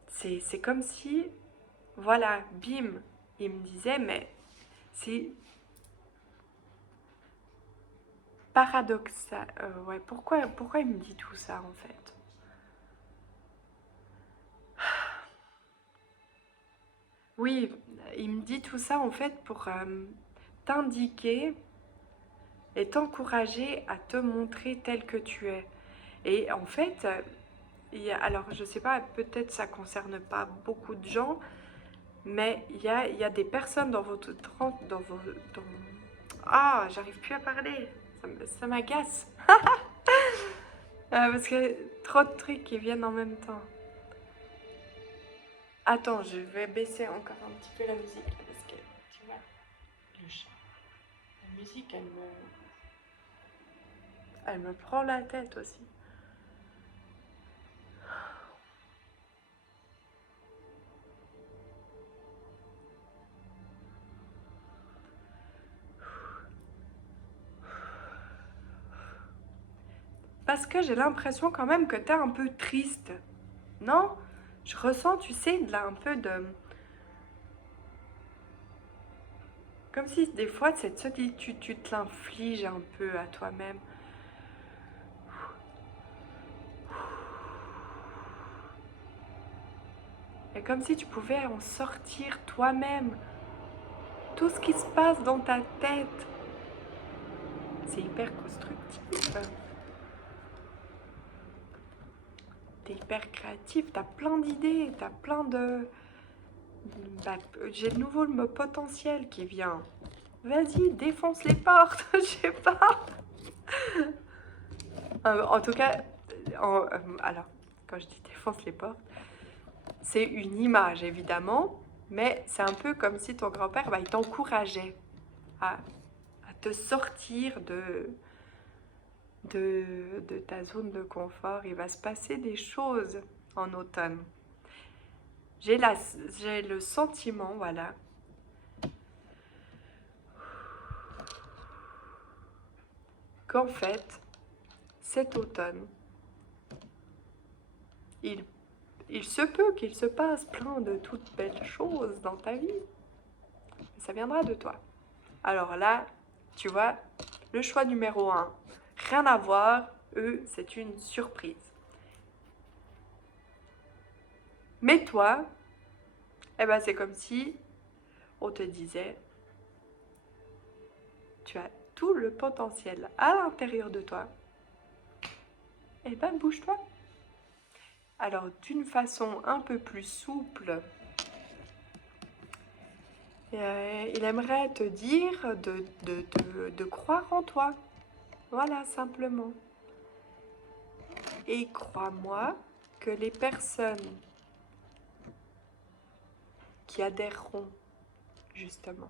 c'est comme si, voilà, bim, il me disait, mais c'est paradoxal. Ouais, pourquoi il me dit tout ça en fait? Oui, il me dit tout ça en fait pour t'indiquer et t'encourager à te montrer tel que tu es. Et en fait, alors je sais pas, peut-être ça concerne pas beaucoup de gens, mais il y a des personnes dans votre dans vos, dans... Ah, j'arrive plus à parler, ça m'agace. Parce que trop de trucs qui viennent en même temps. Attends, je vais baisser encore un petit peu la musique là, parce que tu vois, le chat, la musique, elle me prend la tête aussi. Parce que j'ai l'impression quand même que t'es un peu triste, non? Je ressens, tu sais, un peu de... Comme si des fois, cette solitude, tu te l'infliges un peu à toi-même. Et comme si tu pouvais en sortir toi-même. Tout ce qui se passe dans ta tête, c'est hyper constructif. T'es hyper créatif, t'as plein d'idées, t'as plein de... Bah, j'ai de nouveau le mot potentiel qui vient. Vas-y, défonce les portes, je sais pas. En tout cas, alors, quand je dis défonce les portes, c'est une image évidemment, mais c'est un peu comme si ton grand-père, bah, il t'encourageait à te sortir de ta zone de confort. Il va se passer des choses en automne. J'ai le sentiment, voilà, qu'en fait, cet automne, il, il se peut qu'il se passe plein de toutes belles choses dans ta vie. Mais ça viendra de toi. Alors là, tu vois, le choix numéro 1, rien à voir, eux, c'est une surprise. Mais toi, eh ben, c'est comme si on te disait, tu as tout le potentiel à l'intérieur de toi. Eh ben, bouge-toi. Alors, d'une façon un peu plus souple, il aimerait te dire de croire en toi. Voilà, simplement. Et crois-moi que les personnes qui adhéreront, justement,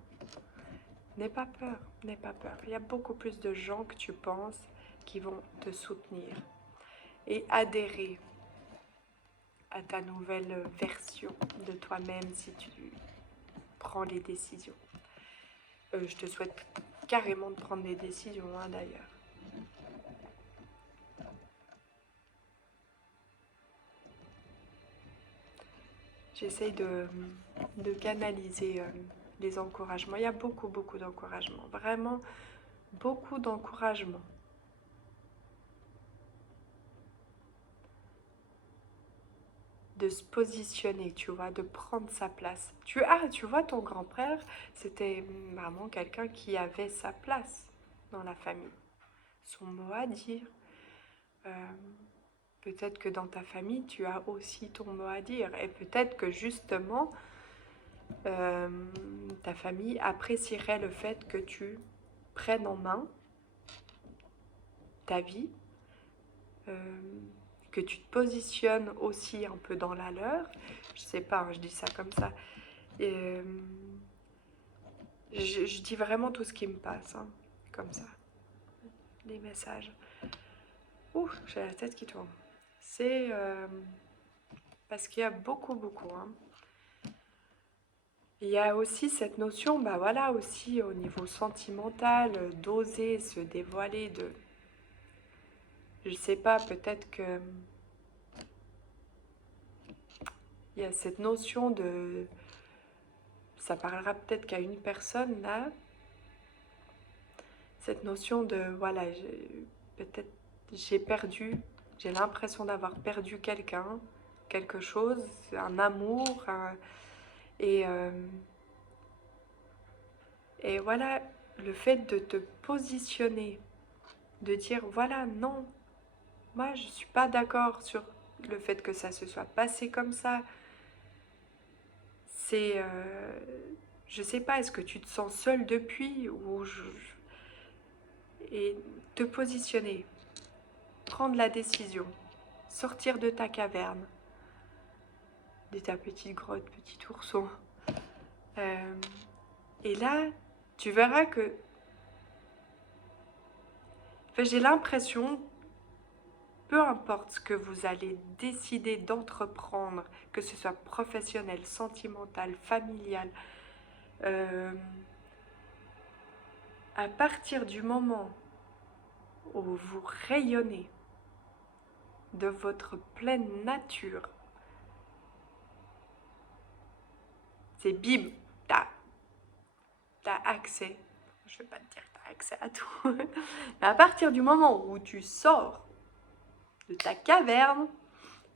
n'aie pas peur, n'aie pas peur. Il y a beaucoup plus de gens que tu penses qui vont te soutenir et adhérer à ta nouvelle version de toi-même si tu prends les décisions. Je te souhaite carrément de prendre des décisions, hein, d'ailleurs. J'essaye de canaliser les encouragements. Il y a beaucoup, beaucoup d'encouragements. Vraiment, beaucoup d'encouragement. De se positionner, tu vois, de prendre sa place. Tu vois, ton grand-père, c'était vraiment quelqu'un qui avait sa place dans la famille. Son mot à dire. Euh, Peut-être que dans ta famille, tu as aussi ton mot à dire. Et peut-être que justement, euh, ta famille apprécierait le fait que tu prennes en main ta vie, euh, que tu te positionnes aussi un peu dans la leur. Je sais pas, hein, je dis ça comme ça. Et, je dis vraiment tout ce qui me passe, hein, comme ça, les messages. Ouh, j'ai la tête qui tourne. C'est parce qu'il y a beaucoup, hein. Il y a aussi cette notion, bah voilà, aussi au niveau sentimental, d'oser se dévoiler, je sais pas, peut-être que il y a cette notion de, ça parlera peut-être qu'à une personne là, cette notion de, voilà, peut-être j'ai perdu, j'ai l'impression d'avoir perdu quelqu'un, quelque chose, un amour, et, euh, et voilà, le fait de te positionner, de dire, voilà, non, moi je suis pas d'accord sur le fait que ça se soit passé comme ça. C'est, je sais pas, est-ce que tu te sens seule depuis et te positionner, prendre la décision, sortir de ta caverne, de ta petite grotte, petit ourson. Euh, et là, tu verras que, enfin, j'ai l'impression, peu importe ce que vous allez décider d'entreprendre, que ce soit professionnel, sentimental, familial, euh, à partir du moment où vous rayonnez de votre pleine nature, c'est bim, t'as accès. Je ne vais pas te dire que t'as accès à tout. Mais à partir du moment où tu sors de ta caverne,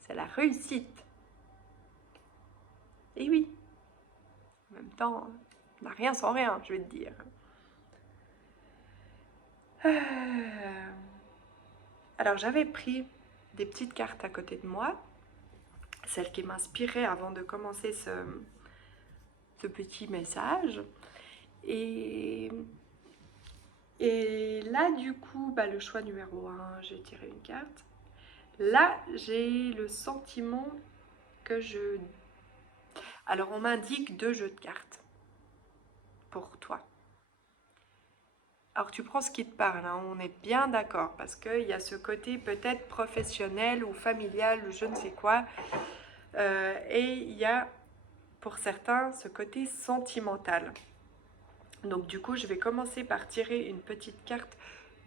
c'est la réussite. Et oui, en même temps, on n'a rien sans rien, je vais te dire. Alors j'avais pris des petites cartes à côté de moi, celles qui m'inspiraient avant de commencer ce petit message. Et, et là, du coup, bah, le choix numéro 1, j'ai tiré une carte. Là, j'ai le sentiment que je... Alors, on m'indique 2 jeux de cartes pour toi. Alors, tu prends ce qui te parle, hein, on est bien d'accord, parce qu'il y a ce côté peut-être professionnel ou familial ou je ne sais quoi. Et il y a, pour certains, ce côté sentimental. Donc, du coup, je vais commencer par tirer une petite carte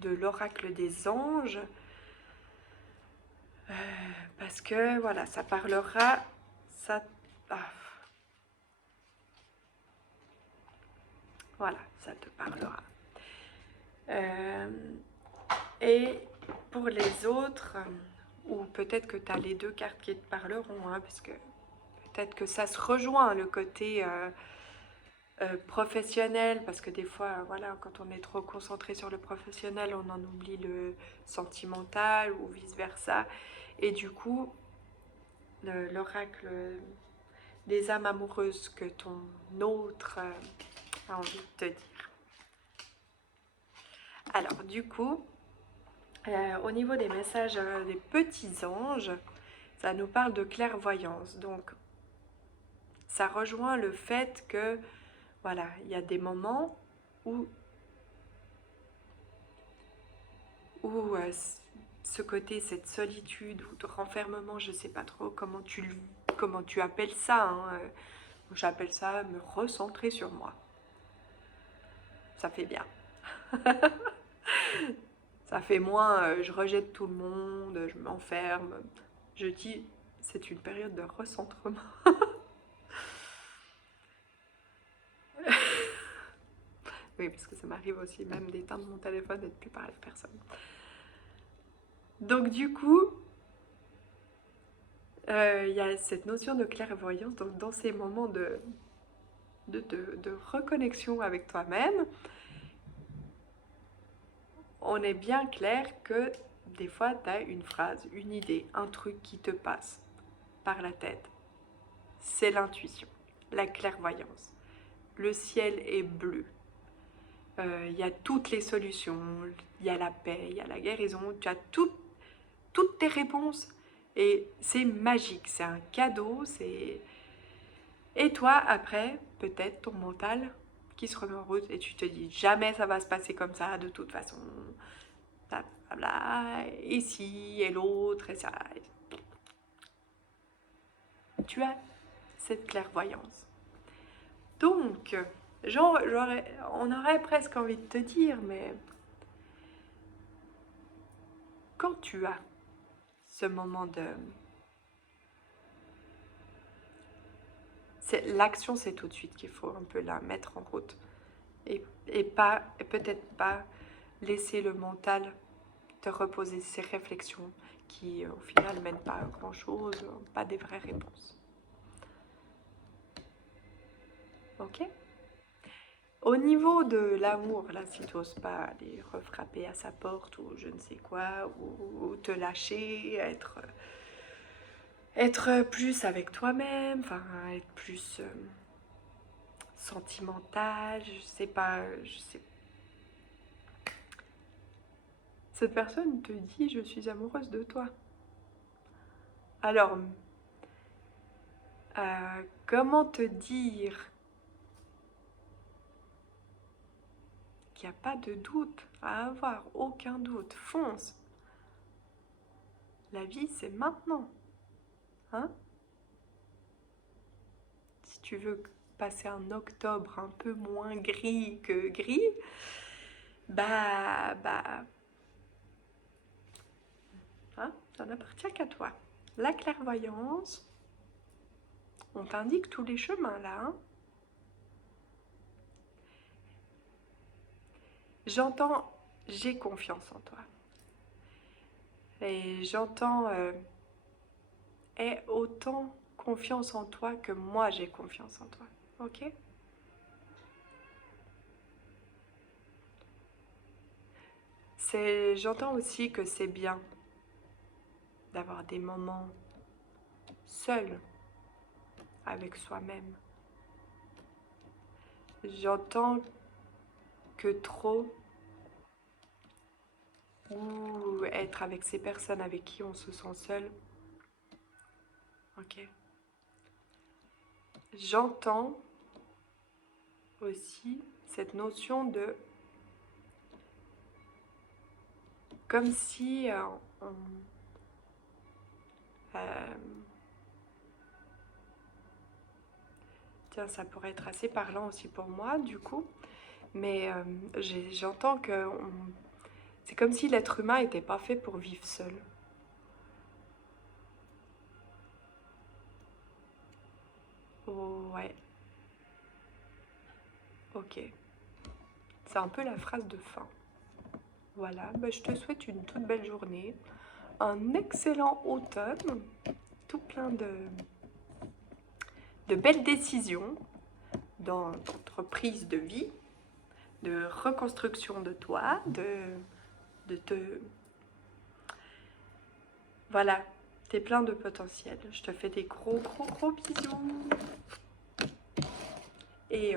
de l'oracle des anges. Parce que, voilà, ça parlera... Ça, ah, voilà, ça te parlera. Et pour les autres, ou peut-être que tu as les 2 cartes qui te parleront, hein, parce que peut-être que ça se rejoint, le côté professionnel, parce que des fois, voilà, quand on est trop concentré sur le professionnel, on en oublie le sentimental ou vice-versa. Et du coup, l'oracle des âmes amoureuses que ton autre a envie de te dire. Alors, du coup, au niveau des messages des petits anges, ça nous parle de clairvoyance. Donc, ça rejoint le fait que, voilà, il y a des moments où ce côté, cette solitude ou de renfermement, je ne sais pas trop comment tu appelles ça, hein, j'appelle ça me recentrer sur moi. Ça fait bien. Ça fait moins, je rejette tout le monde, je m'enferme. Je dis, c'est une période de recentrement. Oui, parce que ça m'arrive aussi même d'éteindre mon téléphone et de ne plus parler à personne. Donc du coup, il y a cette notion de clairvoyance, donc dans ces moments de reconnexion avec toi-même, on est bien clair que des fois, tu as une phrase, une idée, un truc qui te passe par la tête. C'est l'intuition, la clairvoyance. Le ciel est bleu. Il y a toutes les solutions, il y a la paix, il y a la guérison, tu as toutes tes réponses et c'est magique, c'est un cadeau, c'est... Et toi, après, peut-être ton mental qui se remet en route et tu te dis jamais ça va se passer comme ça de toute façon. Blablabla, et si, et l'autre, et ça. Tu as cette clairvoyance. Donc, on aurait presque envie de te dire, mais quand tu as ce moment de... L'action, c'est tout de suite qu'il faut un peu la mettre en route. Et peut-être pas laisser le mental te reposer ces réflexions qui, au final, ne mènent pas à grand-chose, pas des vraies réponses. Ok ? Au niveau de l'amour, là, si tu n'oses pas aller refrapper à sa porte ou je ne sais quoi, ou te lâcher, être plus avec toi-même, enfin, être plus sentimental, je sais pas, Cette personne te dit « je suis amoureuse de toi ». Alors, comment te dire qu'il n'y a pas de doute à avoir, aucun doute, fonce. La vie, c'est maintenant. Hein? Si tu veux passer un octobre un peu moins gris que gris, hein, ça n'appartient qu'à toi. La clairvoyance, on t'indique tous les chemins là. Hein? J'entends, j'ai confiance en toi. Et j'entends, aie autant confiance en toi que moi j'ai confiance en toi. Ok? J'entends aussi que c'est bien d'avoir des moments seuls avec soi-même. J'entends que trop ou être avec ces personnes avec qui on se sent seul. Ok. J'entends aussi cette notion de comme si tiens, ça pourrait être assez parlant aussi pour moi du coup, mais j'entends que c'est comme si l'être humain n'était pas fait pour vivre seul. Oh, ouais. Ok. C'est un peu la phrase de fin. Voilà, je te souhaite une toute belle journée, un excellent automne, tout plein de belles décisions dans notre prise de vie, de reconstruction de toi, de te... Voilà, t'es plein de potentiel. Je te fais des gros, gros, gros bisous. Et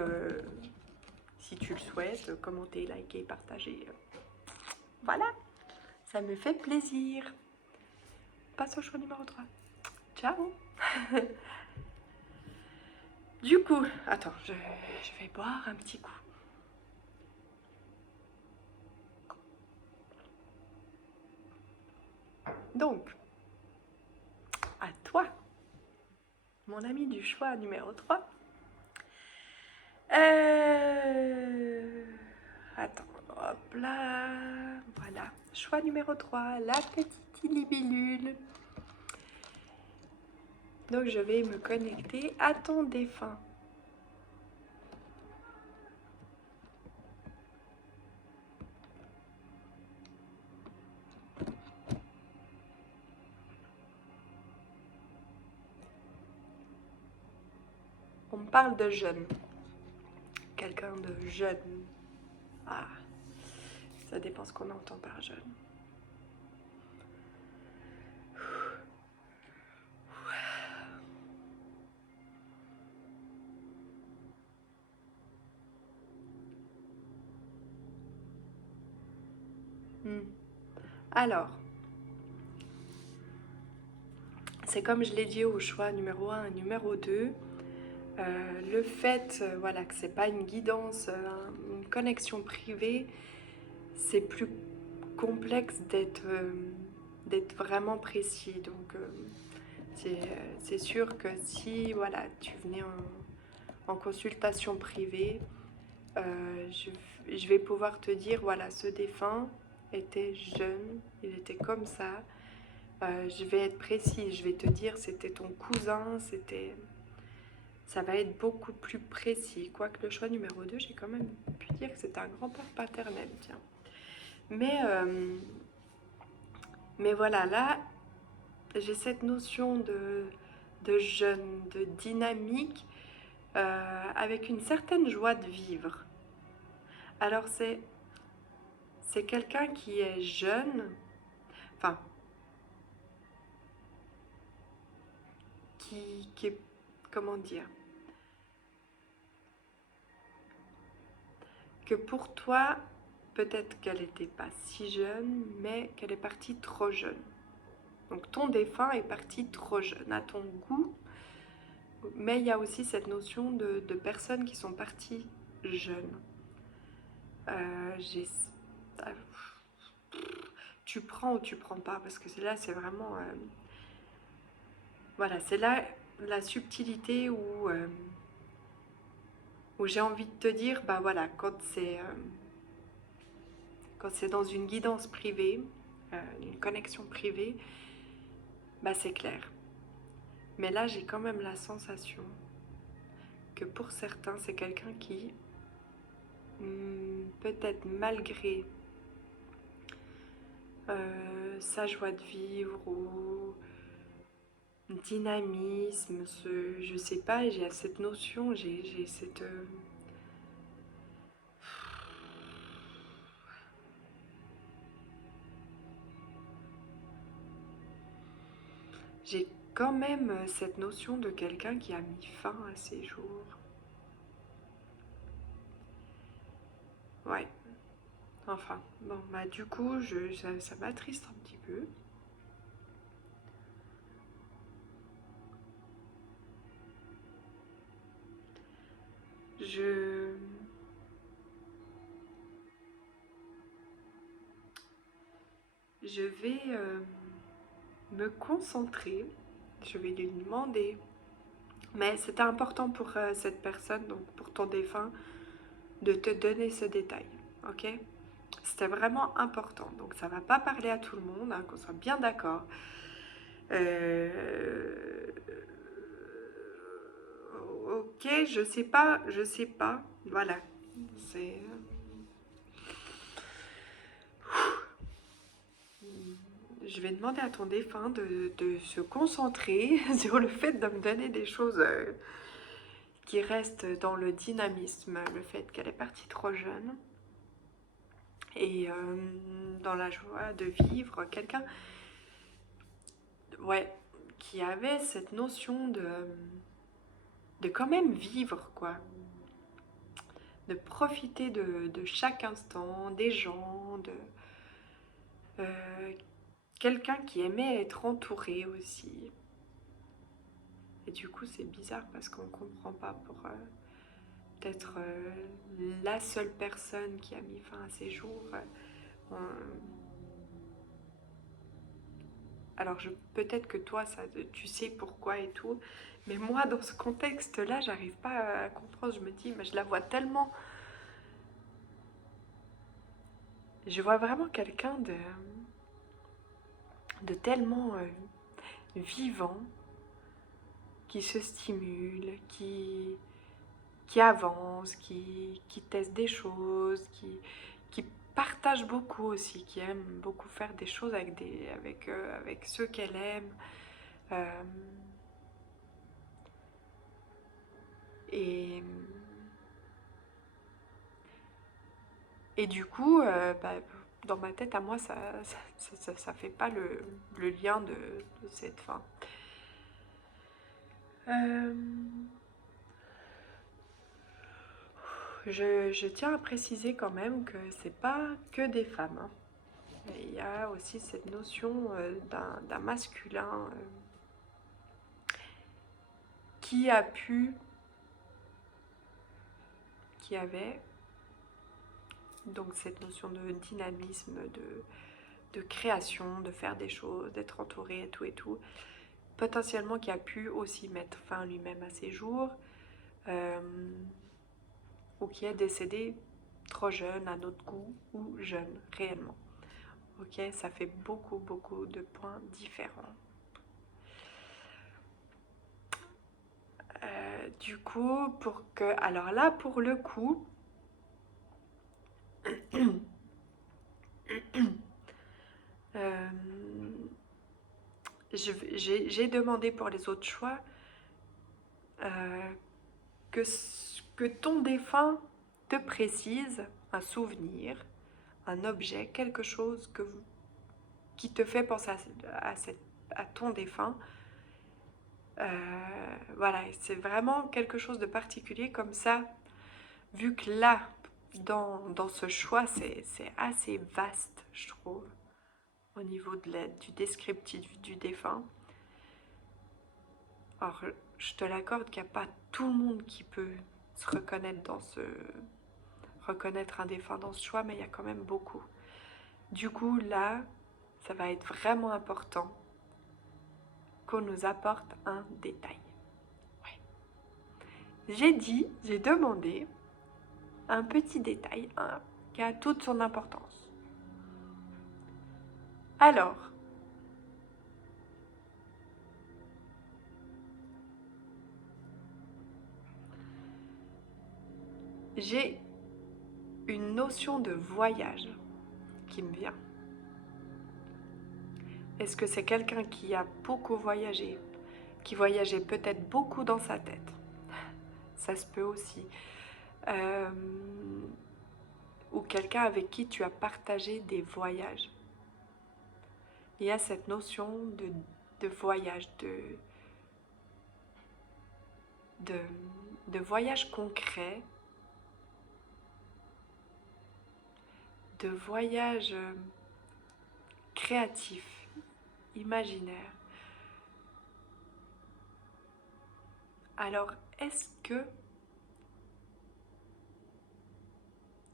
si tu le souhaites, commenter, liker, partager. Voilà, ça me fait plaisir. Passe au choix numéro 3. Ciao. Du coup, attends, je vais boire un petit coup. Donc, à toi, mon ami du choix numéro 3. Attends, hop là. Voilà, choix numéro 3, la petite libellule. Donc, je vais me connecter à ton défunt. parle de jeune. Quelqu'un de jeune. Ah, ça dépend ce qu'on entend par jeune. Alors, c'est comme je l'ai dit au choix numéro 1 et numéro 2. Le fait voilà, que c'est pas une guidance, une connexion privée, c'est plus complexe d'être vraiment précis. Donc, c'est sûr que si voilà, tu venais en consultation privée, je vais pouvoir te dire, voilà, ce défunt était jeune, il était comme ça. Je vais être précis, je vais te dire, c'était ton cousin, ça va être beaucoup plus précis. Quoique le choix numéro 2, j'ai quand même pu dire que c'était un grand-père paternel, tiens. Mais voilà, là, j'ai cette notion de jeune, de dynamique, avec une certaine joie de vivre. Alors c'est quelqu'un qui est jeune, enfin, qui est, comment dire, que pour toi, peut-être qu'elle n'était pas si jeune, mais qu'elle est partie trop jeune. Donc ton défunt est parti trop jeune, à ton goût, mais il y a aussi cette notion de personnes qui sont parties jeunes. J'ai... Tu prends ou tu prends pas, parce que là c'est vraiment... voilà, c'est là la subtilité où j'ai envie de te dire, bah voilà, quand c'est dans une guidance privée, une connexion privée, bah c'est clair. Mais là, j'ai quand même la sensation que pour certains, c'est quelqu'un qui, peut-être malgré sa joie de vivre ou dynamisme, je sais pas, j'ai cette notion, j'ai cette... j'ai quand même cette notion de quelqu'un qui a mis fin à ses jours. Ouais. Enfin, bon, bah du coup, ça m'attriste un petit peu. Je vais me concentrer, je vais lui demander, mais c'était important pour cette personne, donc pour ton défunt, de te donner ce détail, ok? C'était vraiment important, donc ça va pas parler à tout le monde, hein, qu'on soit bien d'accord. Ok, je sais pas, voilà. C'est... Je vais demander à ton défunt de se concentrer sur le fait de me donner des choses qui restent dans le dynamisme, le fait qu'elle est partie trop jeune et dans la joie de vivre, quelqu'un, ouais, qui avait cette notion de quand même vivre, quoi, de profiter de chaque instant, des gens, quelqu'un qui aimait être entouré aussi. Et du coup, c'est bizarre parce qu'on ne comprend pas pour peut-être la seule personne qui a mis fin à ses jours. Alors, peut-être que toi, tu sais pourquoi et tout, mais moi, dans ce contexte-là, j'arrive pas à comprendre. Je me dis, mais je la vois tellement... Je vois vraiment quelqu'un de tellement vivant, qui se stimule, qui avance, qui teste des choses, qui partage beaucoup aussi, qui aime beaucoup faire des choses avec ceux qu'elle aime. Et, et du coup, bah, dans ma tête à moi, ça fait pas le lien de cette fin. Je tiens à préciser quand même que c'est pas que des femmes, hein. Il y a aussi cette notion d'un masculin qui a pu, qui avait donc cette notion de dynamisme, de création, de faire des choses, d'être entouré et tout, potentiellement qui a pu aussi mettre fin lui-même à ses jours, euh, ou qui est décédé trop jeune à notre goût, ou jeune réellement. Ok, ça fait beaucoup de points différents. Du coup, alors là, pour le coup, euh, j'ai demandé pour les autres choix euh, que ton défunt te précise un souvenir, un objet, quelque chose qui te fait penser à ton défunt. Voilà, c'est vraiment quelque chose de particulier comme ça, vu que là, dans ce choix, c'est assez vaste, je trouve, au niveau du descriptif du défunt. Alors, je te l'accorde qu'il n'y a pas tout le monde qui peut se reconnaître un défunt dans ce choix, mais il y a quand même beaucoup. Du coup, là, ça va être vraiment important qu'on nous apporte un détail. Ouais. J'ai demandé un petit détail qui a toute son importance. Alors, j'ai une notion de voyage qui me vient. Est-ce que c'est quelqu'un qui a beaucoup voyagé, qui voyageait peut-être beaucoup dans sa tête? Ça se peut aussi. Ou quelqu'un avec qui tu as partagé des voyages. Il y a cette notion de voyage, de voyage concret, de voyage créatif, imaginaire. Alors, est-ce que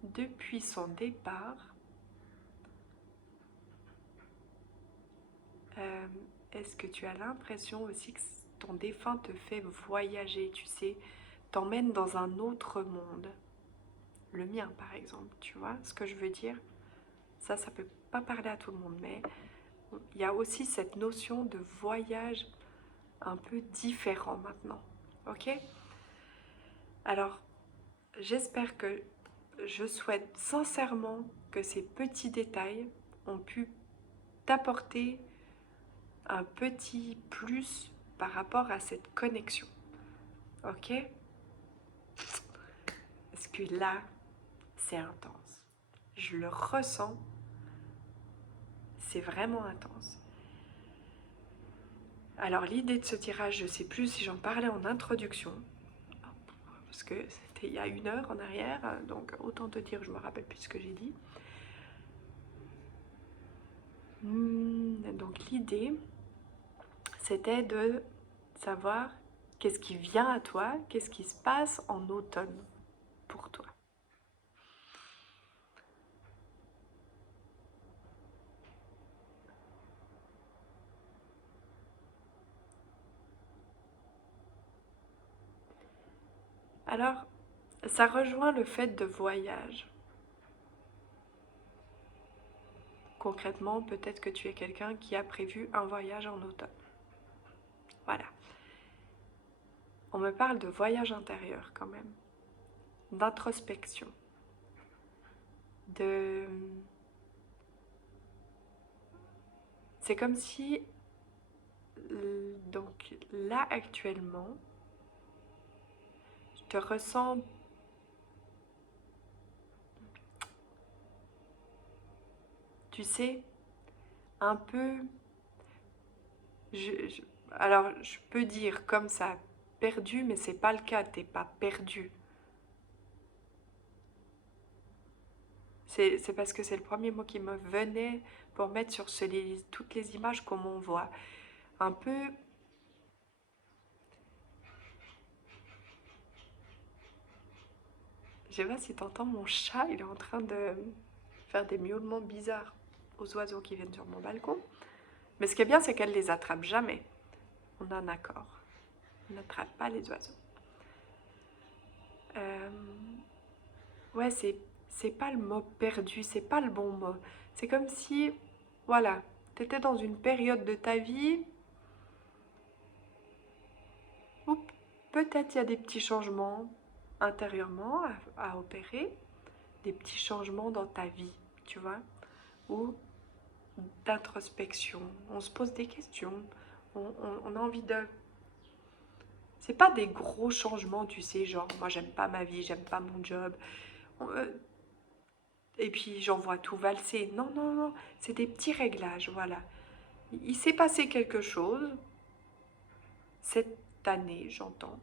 depuis son départ, est-ce que tu as l'impression aussi que ton défunt te fait voyager, tu sais, t'emmène dans un autre monde? Le mien, par exemple, tu vois ce que je veux dire? Ça peut pas parler à tout le monde, mais il y a aussi cette notion de voyage un peu différent maintenant, ok? Alors, je souhaite sincèrement que ces petits détails ont pu t'apporter un petit plus par rapport à cette connexion, ok? Parce que là, c'est intense. Je le ressens, c'est vraiment intense. Alors l'idée de ce tirage, je ne sais plus si j'en parlais en introduction, parce que c'était il y a 1 heure en arrière, donc autant te dire que je me rappelle plus ce que j'ai dit. Donc l'idée, c'était de savoir qu'est-ce qui vient à toi, qu'est-ce qui se passe en automne pour toi. Alors, ça rejoint le fait de voyage. Concrètement, peut-être que tu es quelqu'un qui a prévu un voyage en automne. Voilà. On me parle de voyage intérieur quand même, d'introspection, de... C'est comme si, donc là actuellement, te ressens, tu sais, un peu, je, je- alors je peux dire comme ça, perdu, mais c'est pas le cas, t'es pas perdu. C'est parce que c'est le premier mot qui me venait pour mettre sur toutes les images comme on voit. Un peu, je sais pas si t'entends mon chat, il est en train de faire des miaulements bizarres aux oiseaux qui viennent sur mon balcon. Mais ce qui est bien, c'est qu'elle les attrape jamais. On a un accord. On n'attrape pas les oiseaux. Euh, ouais, c'est pas le mot perdu, c'est pas le bon mot. C'est comme si, voilà, t'étais dans une période de ta vie où peut-être il y a des petits changements intérieurement à opérer, des petits changements dans ta vie, tu vois, ou d'introspection. On se pose des questions, on a envie de... C'est pas des gros changements, tu sais, genre moi j'aime pas ma vie, j'aime pas mon job, et puis j'envoie tout valser. Non, non, non, c'est des petits réglages, voilà. Il s'est passé quelque chose cette année, j'entends,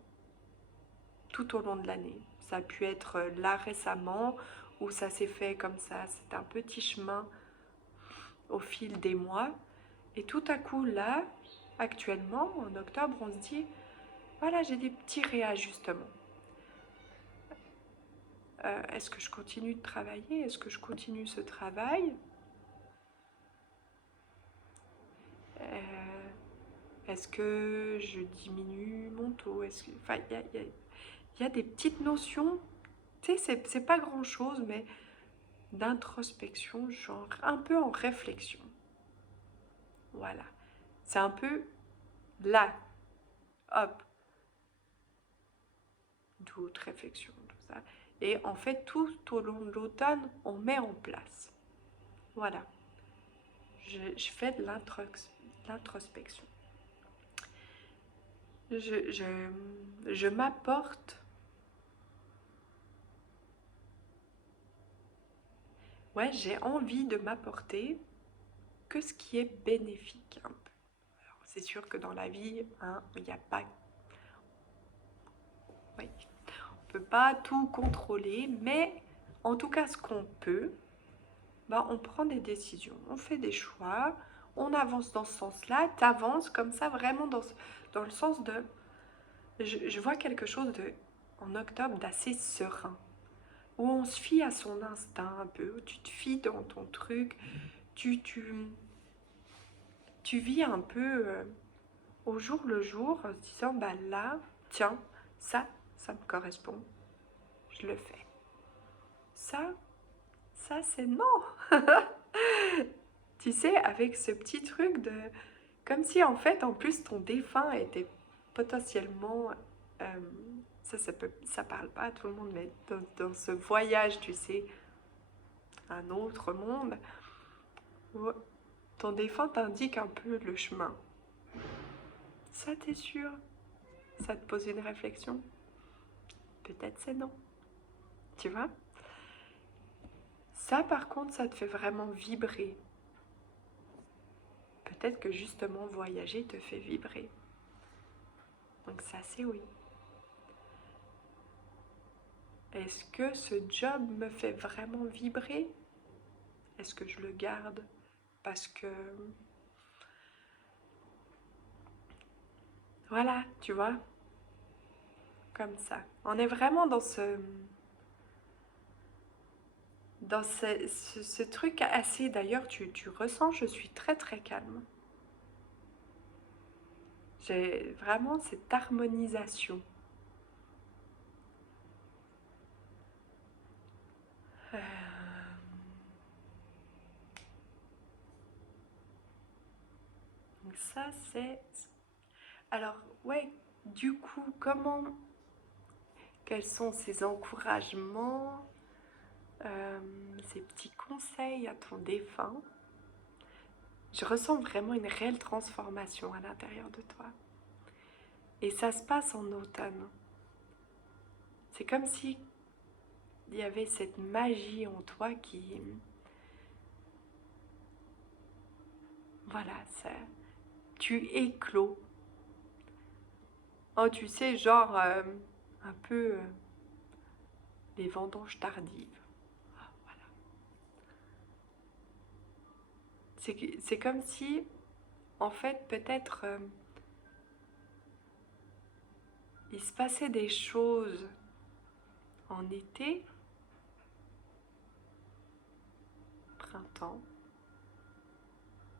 tout au long de l'année. Ça a pu être là récemment, ou ça s'est fait comme ça, c'est un petit chemin au fil des mois. Et tout à coup, là, actuellement, en octobre, on se dit, voilà, j'ai des petits réajustements. Est-ce que je continue de travailler? Est-ce que je continue ce travail? Euh, Est-ce que je diminue mon taux? Enfin, il y a des petites notions, tu sais, c'est pas grand-chose, mais d'introspection, genre un peu en réflexion. Voilà. C'est un peu là, hop, toute réflexion, tout ça. Et en fait, tout au long de l'automne, on met en place. Voilà. Je fais de l'introspection. Je, je, je m'apporte, ouais, j'ai envie de m'apporter que ce qui est bénéfique un peu. C'est sûr que dans la vie, hein, il n'y a pas... Oui, on ne peut pas tout contrôler, mais en tout cas, ce qu'on peut, bah, on prend des décisions, on fait des choix, on avance dans ce sens-là, tu avances comme ça vraiment dans le sens de... Je vois quelque chose de, en octobre d'assez serein, où on se fie à son instinct un peu, où tu te fies dans ton truc, tu, tu, tu vis un peu au jour le jour en se disant, bah là, tiens, ça me correspond, je le fais. Ça, ça c'est non. Tu sais, avec ce petit truc de... Comme si en fait, en plus, ton défunt était potentiellement... euh, ça parle pas à tout le monde, mais dans ce voyage, tu sais, un autre monde, où ton défunt t'indique un peu le chemin. Ça, t'es sûr? Ça te pose une réflexion? Peut-être c'est non. Tu vois? Ça, par contre, ça te fait vraiment vibrer. Peut-être que justement, voyager te fait vibrer. Donc ça, c'est oui. Est-ce que ce job me fait vraiment vibrer? Est-ce que je le garde parce que... Voilà, tu vois, comme ça. On est vraiment dans ce truc assez... D'ailleurs, tu ressens, je suis très très calme. J'ai vraiment cette harmonisation. Euh, donc ça, c'est... Alors, ouais, du coup, quels sont ces encouragements, ces petits conseils à ton défunt? Je ressens vraiment une réelle transformation à l'intérieur de toi. Et ça se passe en automne. C'est comme si il y avait cette magie en toi qui... Voilà, ça, tu éclos. Oh, tu sais, genre un peu les vendanges tardives. Voilà. C'est comme si, en fait, peut-être il se passait des choses en été, printemps.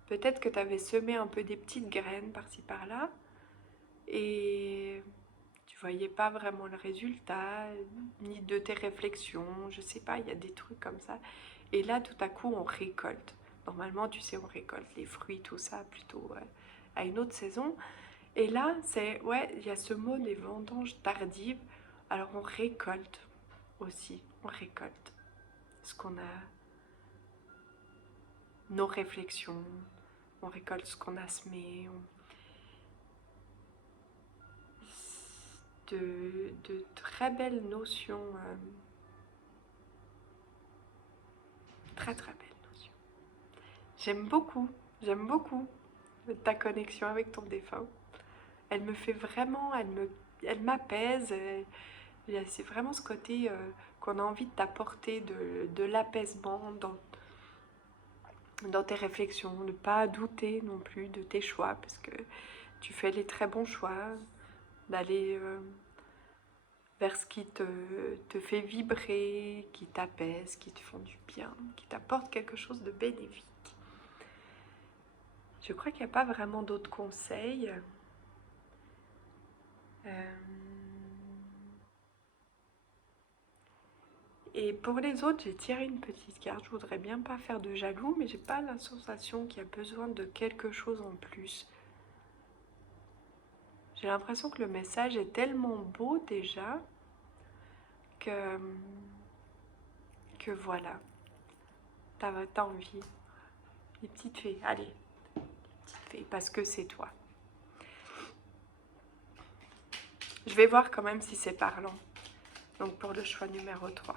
Peut-être que tu avais semé un peu des petites graines par-ci par-là et tu voyais pas vraiment le résultat, ni de tes réflexions, je sais pas, il y a des trucs comme ça. Et là, tout à coup, on récolte. Normalement, tu sais, on récolte les fruits, tout ça, plutôt à une autre saison. Et là, c'est, ouais, il y a ce mot des vendanges tardives. Alors, on récolte aussi, on récolte ce qu'on a, nos réflexions, on récolte ce qu'on a semé, de très belles notions, très très belles notions. J'aime beaucoup ta connexion avec ton défunt. Elle me fait vraiment, elle m'apaise. C'est vraiment ce côté qu'on a envie de t'apporter, de l'apaisement dans tes réflexions, ne pas douter non plus de tes choix, parce que tu fais les très bons choix, d'aller vers ce qui te fait vibrer, qui t'apaise, qui te font du bien, qui t'apporte quelque chose de bénéfique. Je crois qu'il n'y a pas vraiment d'autres conseils. Et pour les autres, j'ai tiré une petite carte. Je voudrais bien pas faire de jaloux, mais j'ai pas la sensation qu'il y a besoin de quelque chose en plus. J'ai l'impression que le message est tellement beau déjà que voilà, t'as envie. Les petites fées, allez, les petites fées, parce que c'est toi. Je vais voir quand même si c'est parlant. Donc pour le choix numéro 3.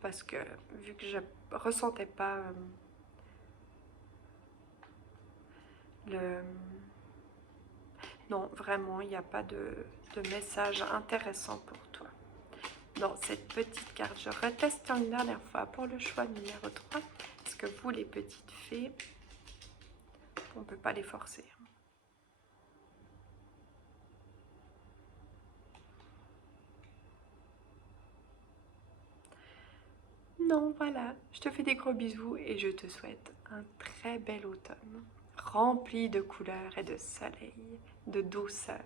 Parce que vu que je ressentais pas le... Non, vraiment, il n'y a pas de message intéressant pour toi. Dans cette petite carte, je reteste une dernière fois pour le choix numéro 3. Parce que vous, les petites fées, on ne peut pas les forcer. Non, voilà, je te fais des gros bisous et je te souhaite un très bel automne, rempli de couleurs et de soleil, de douceur,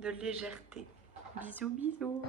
de légèreté. Bisous, bisous.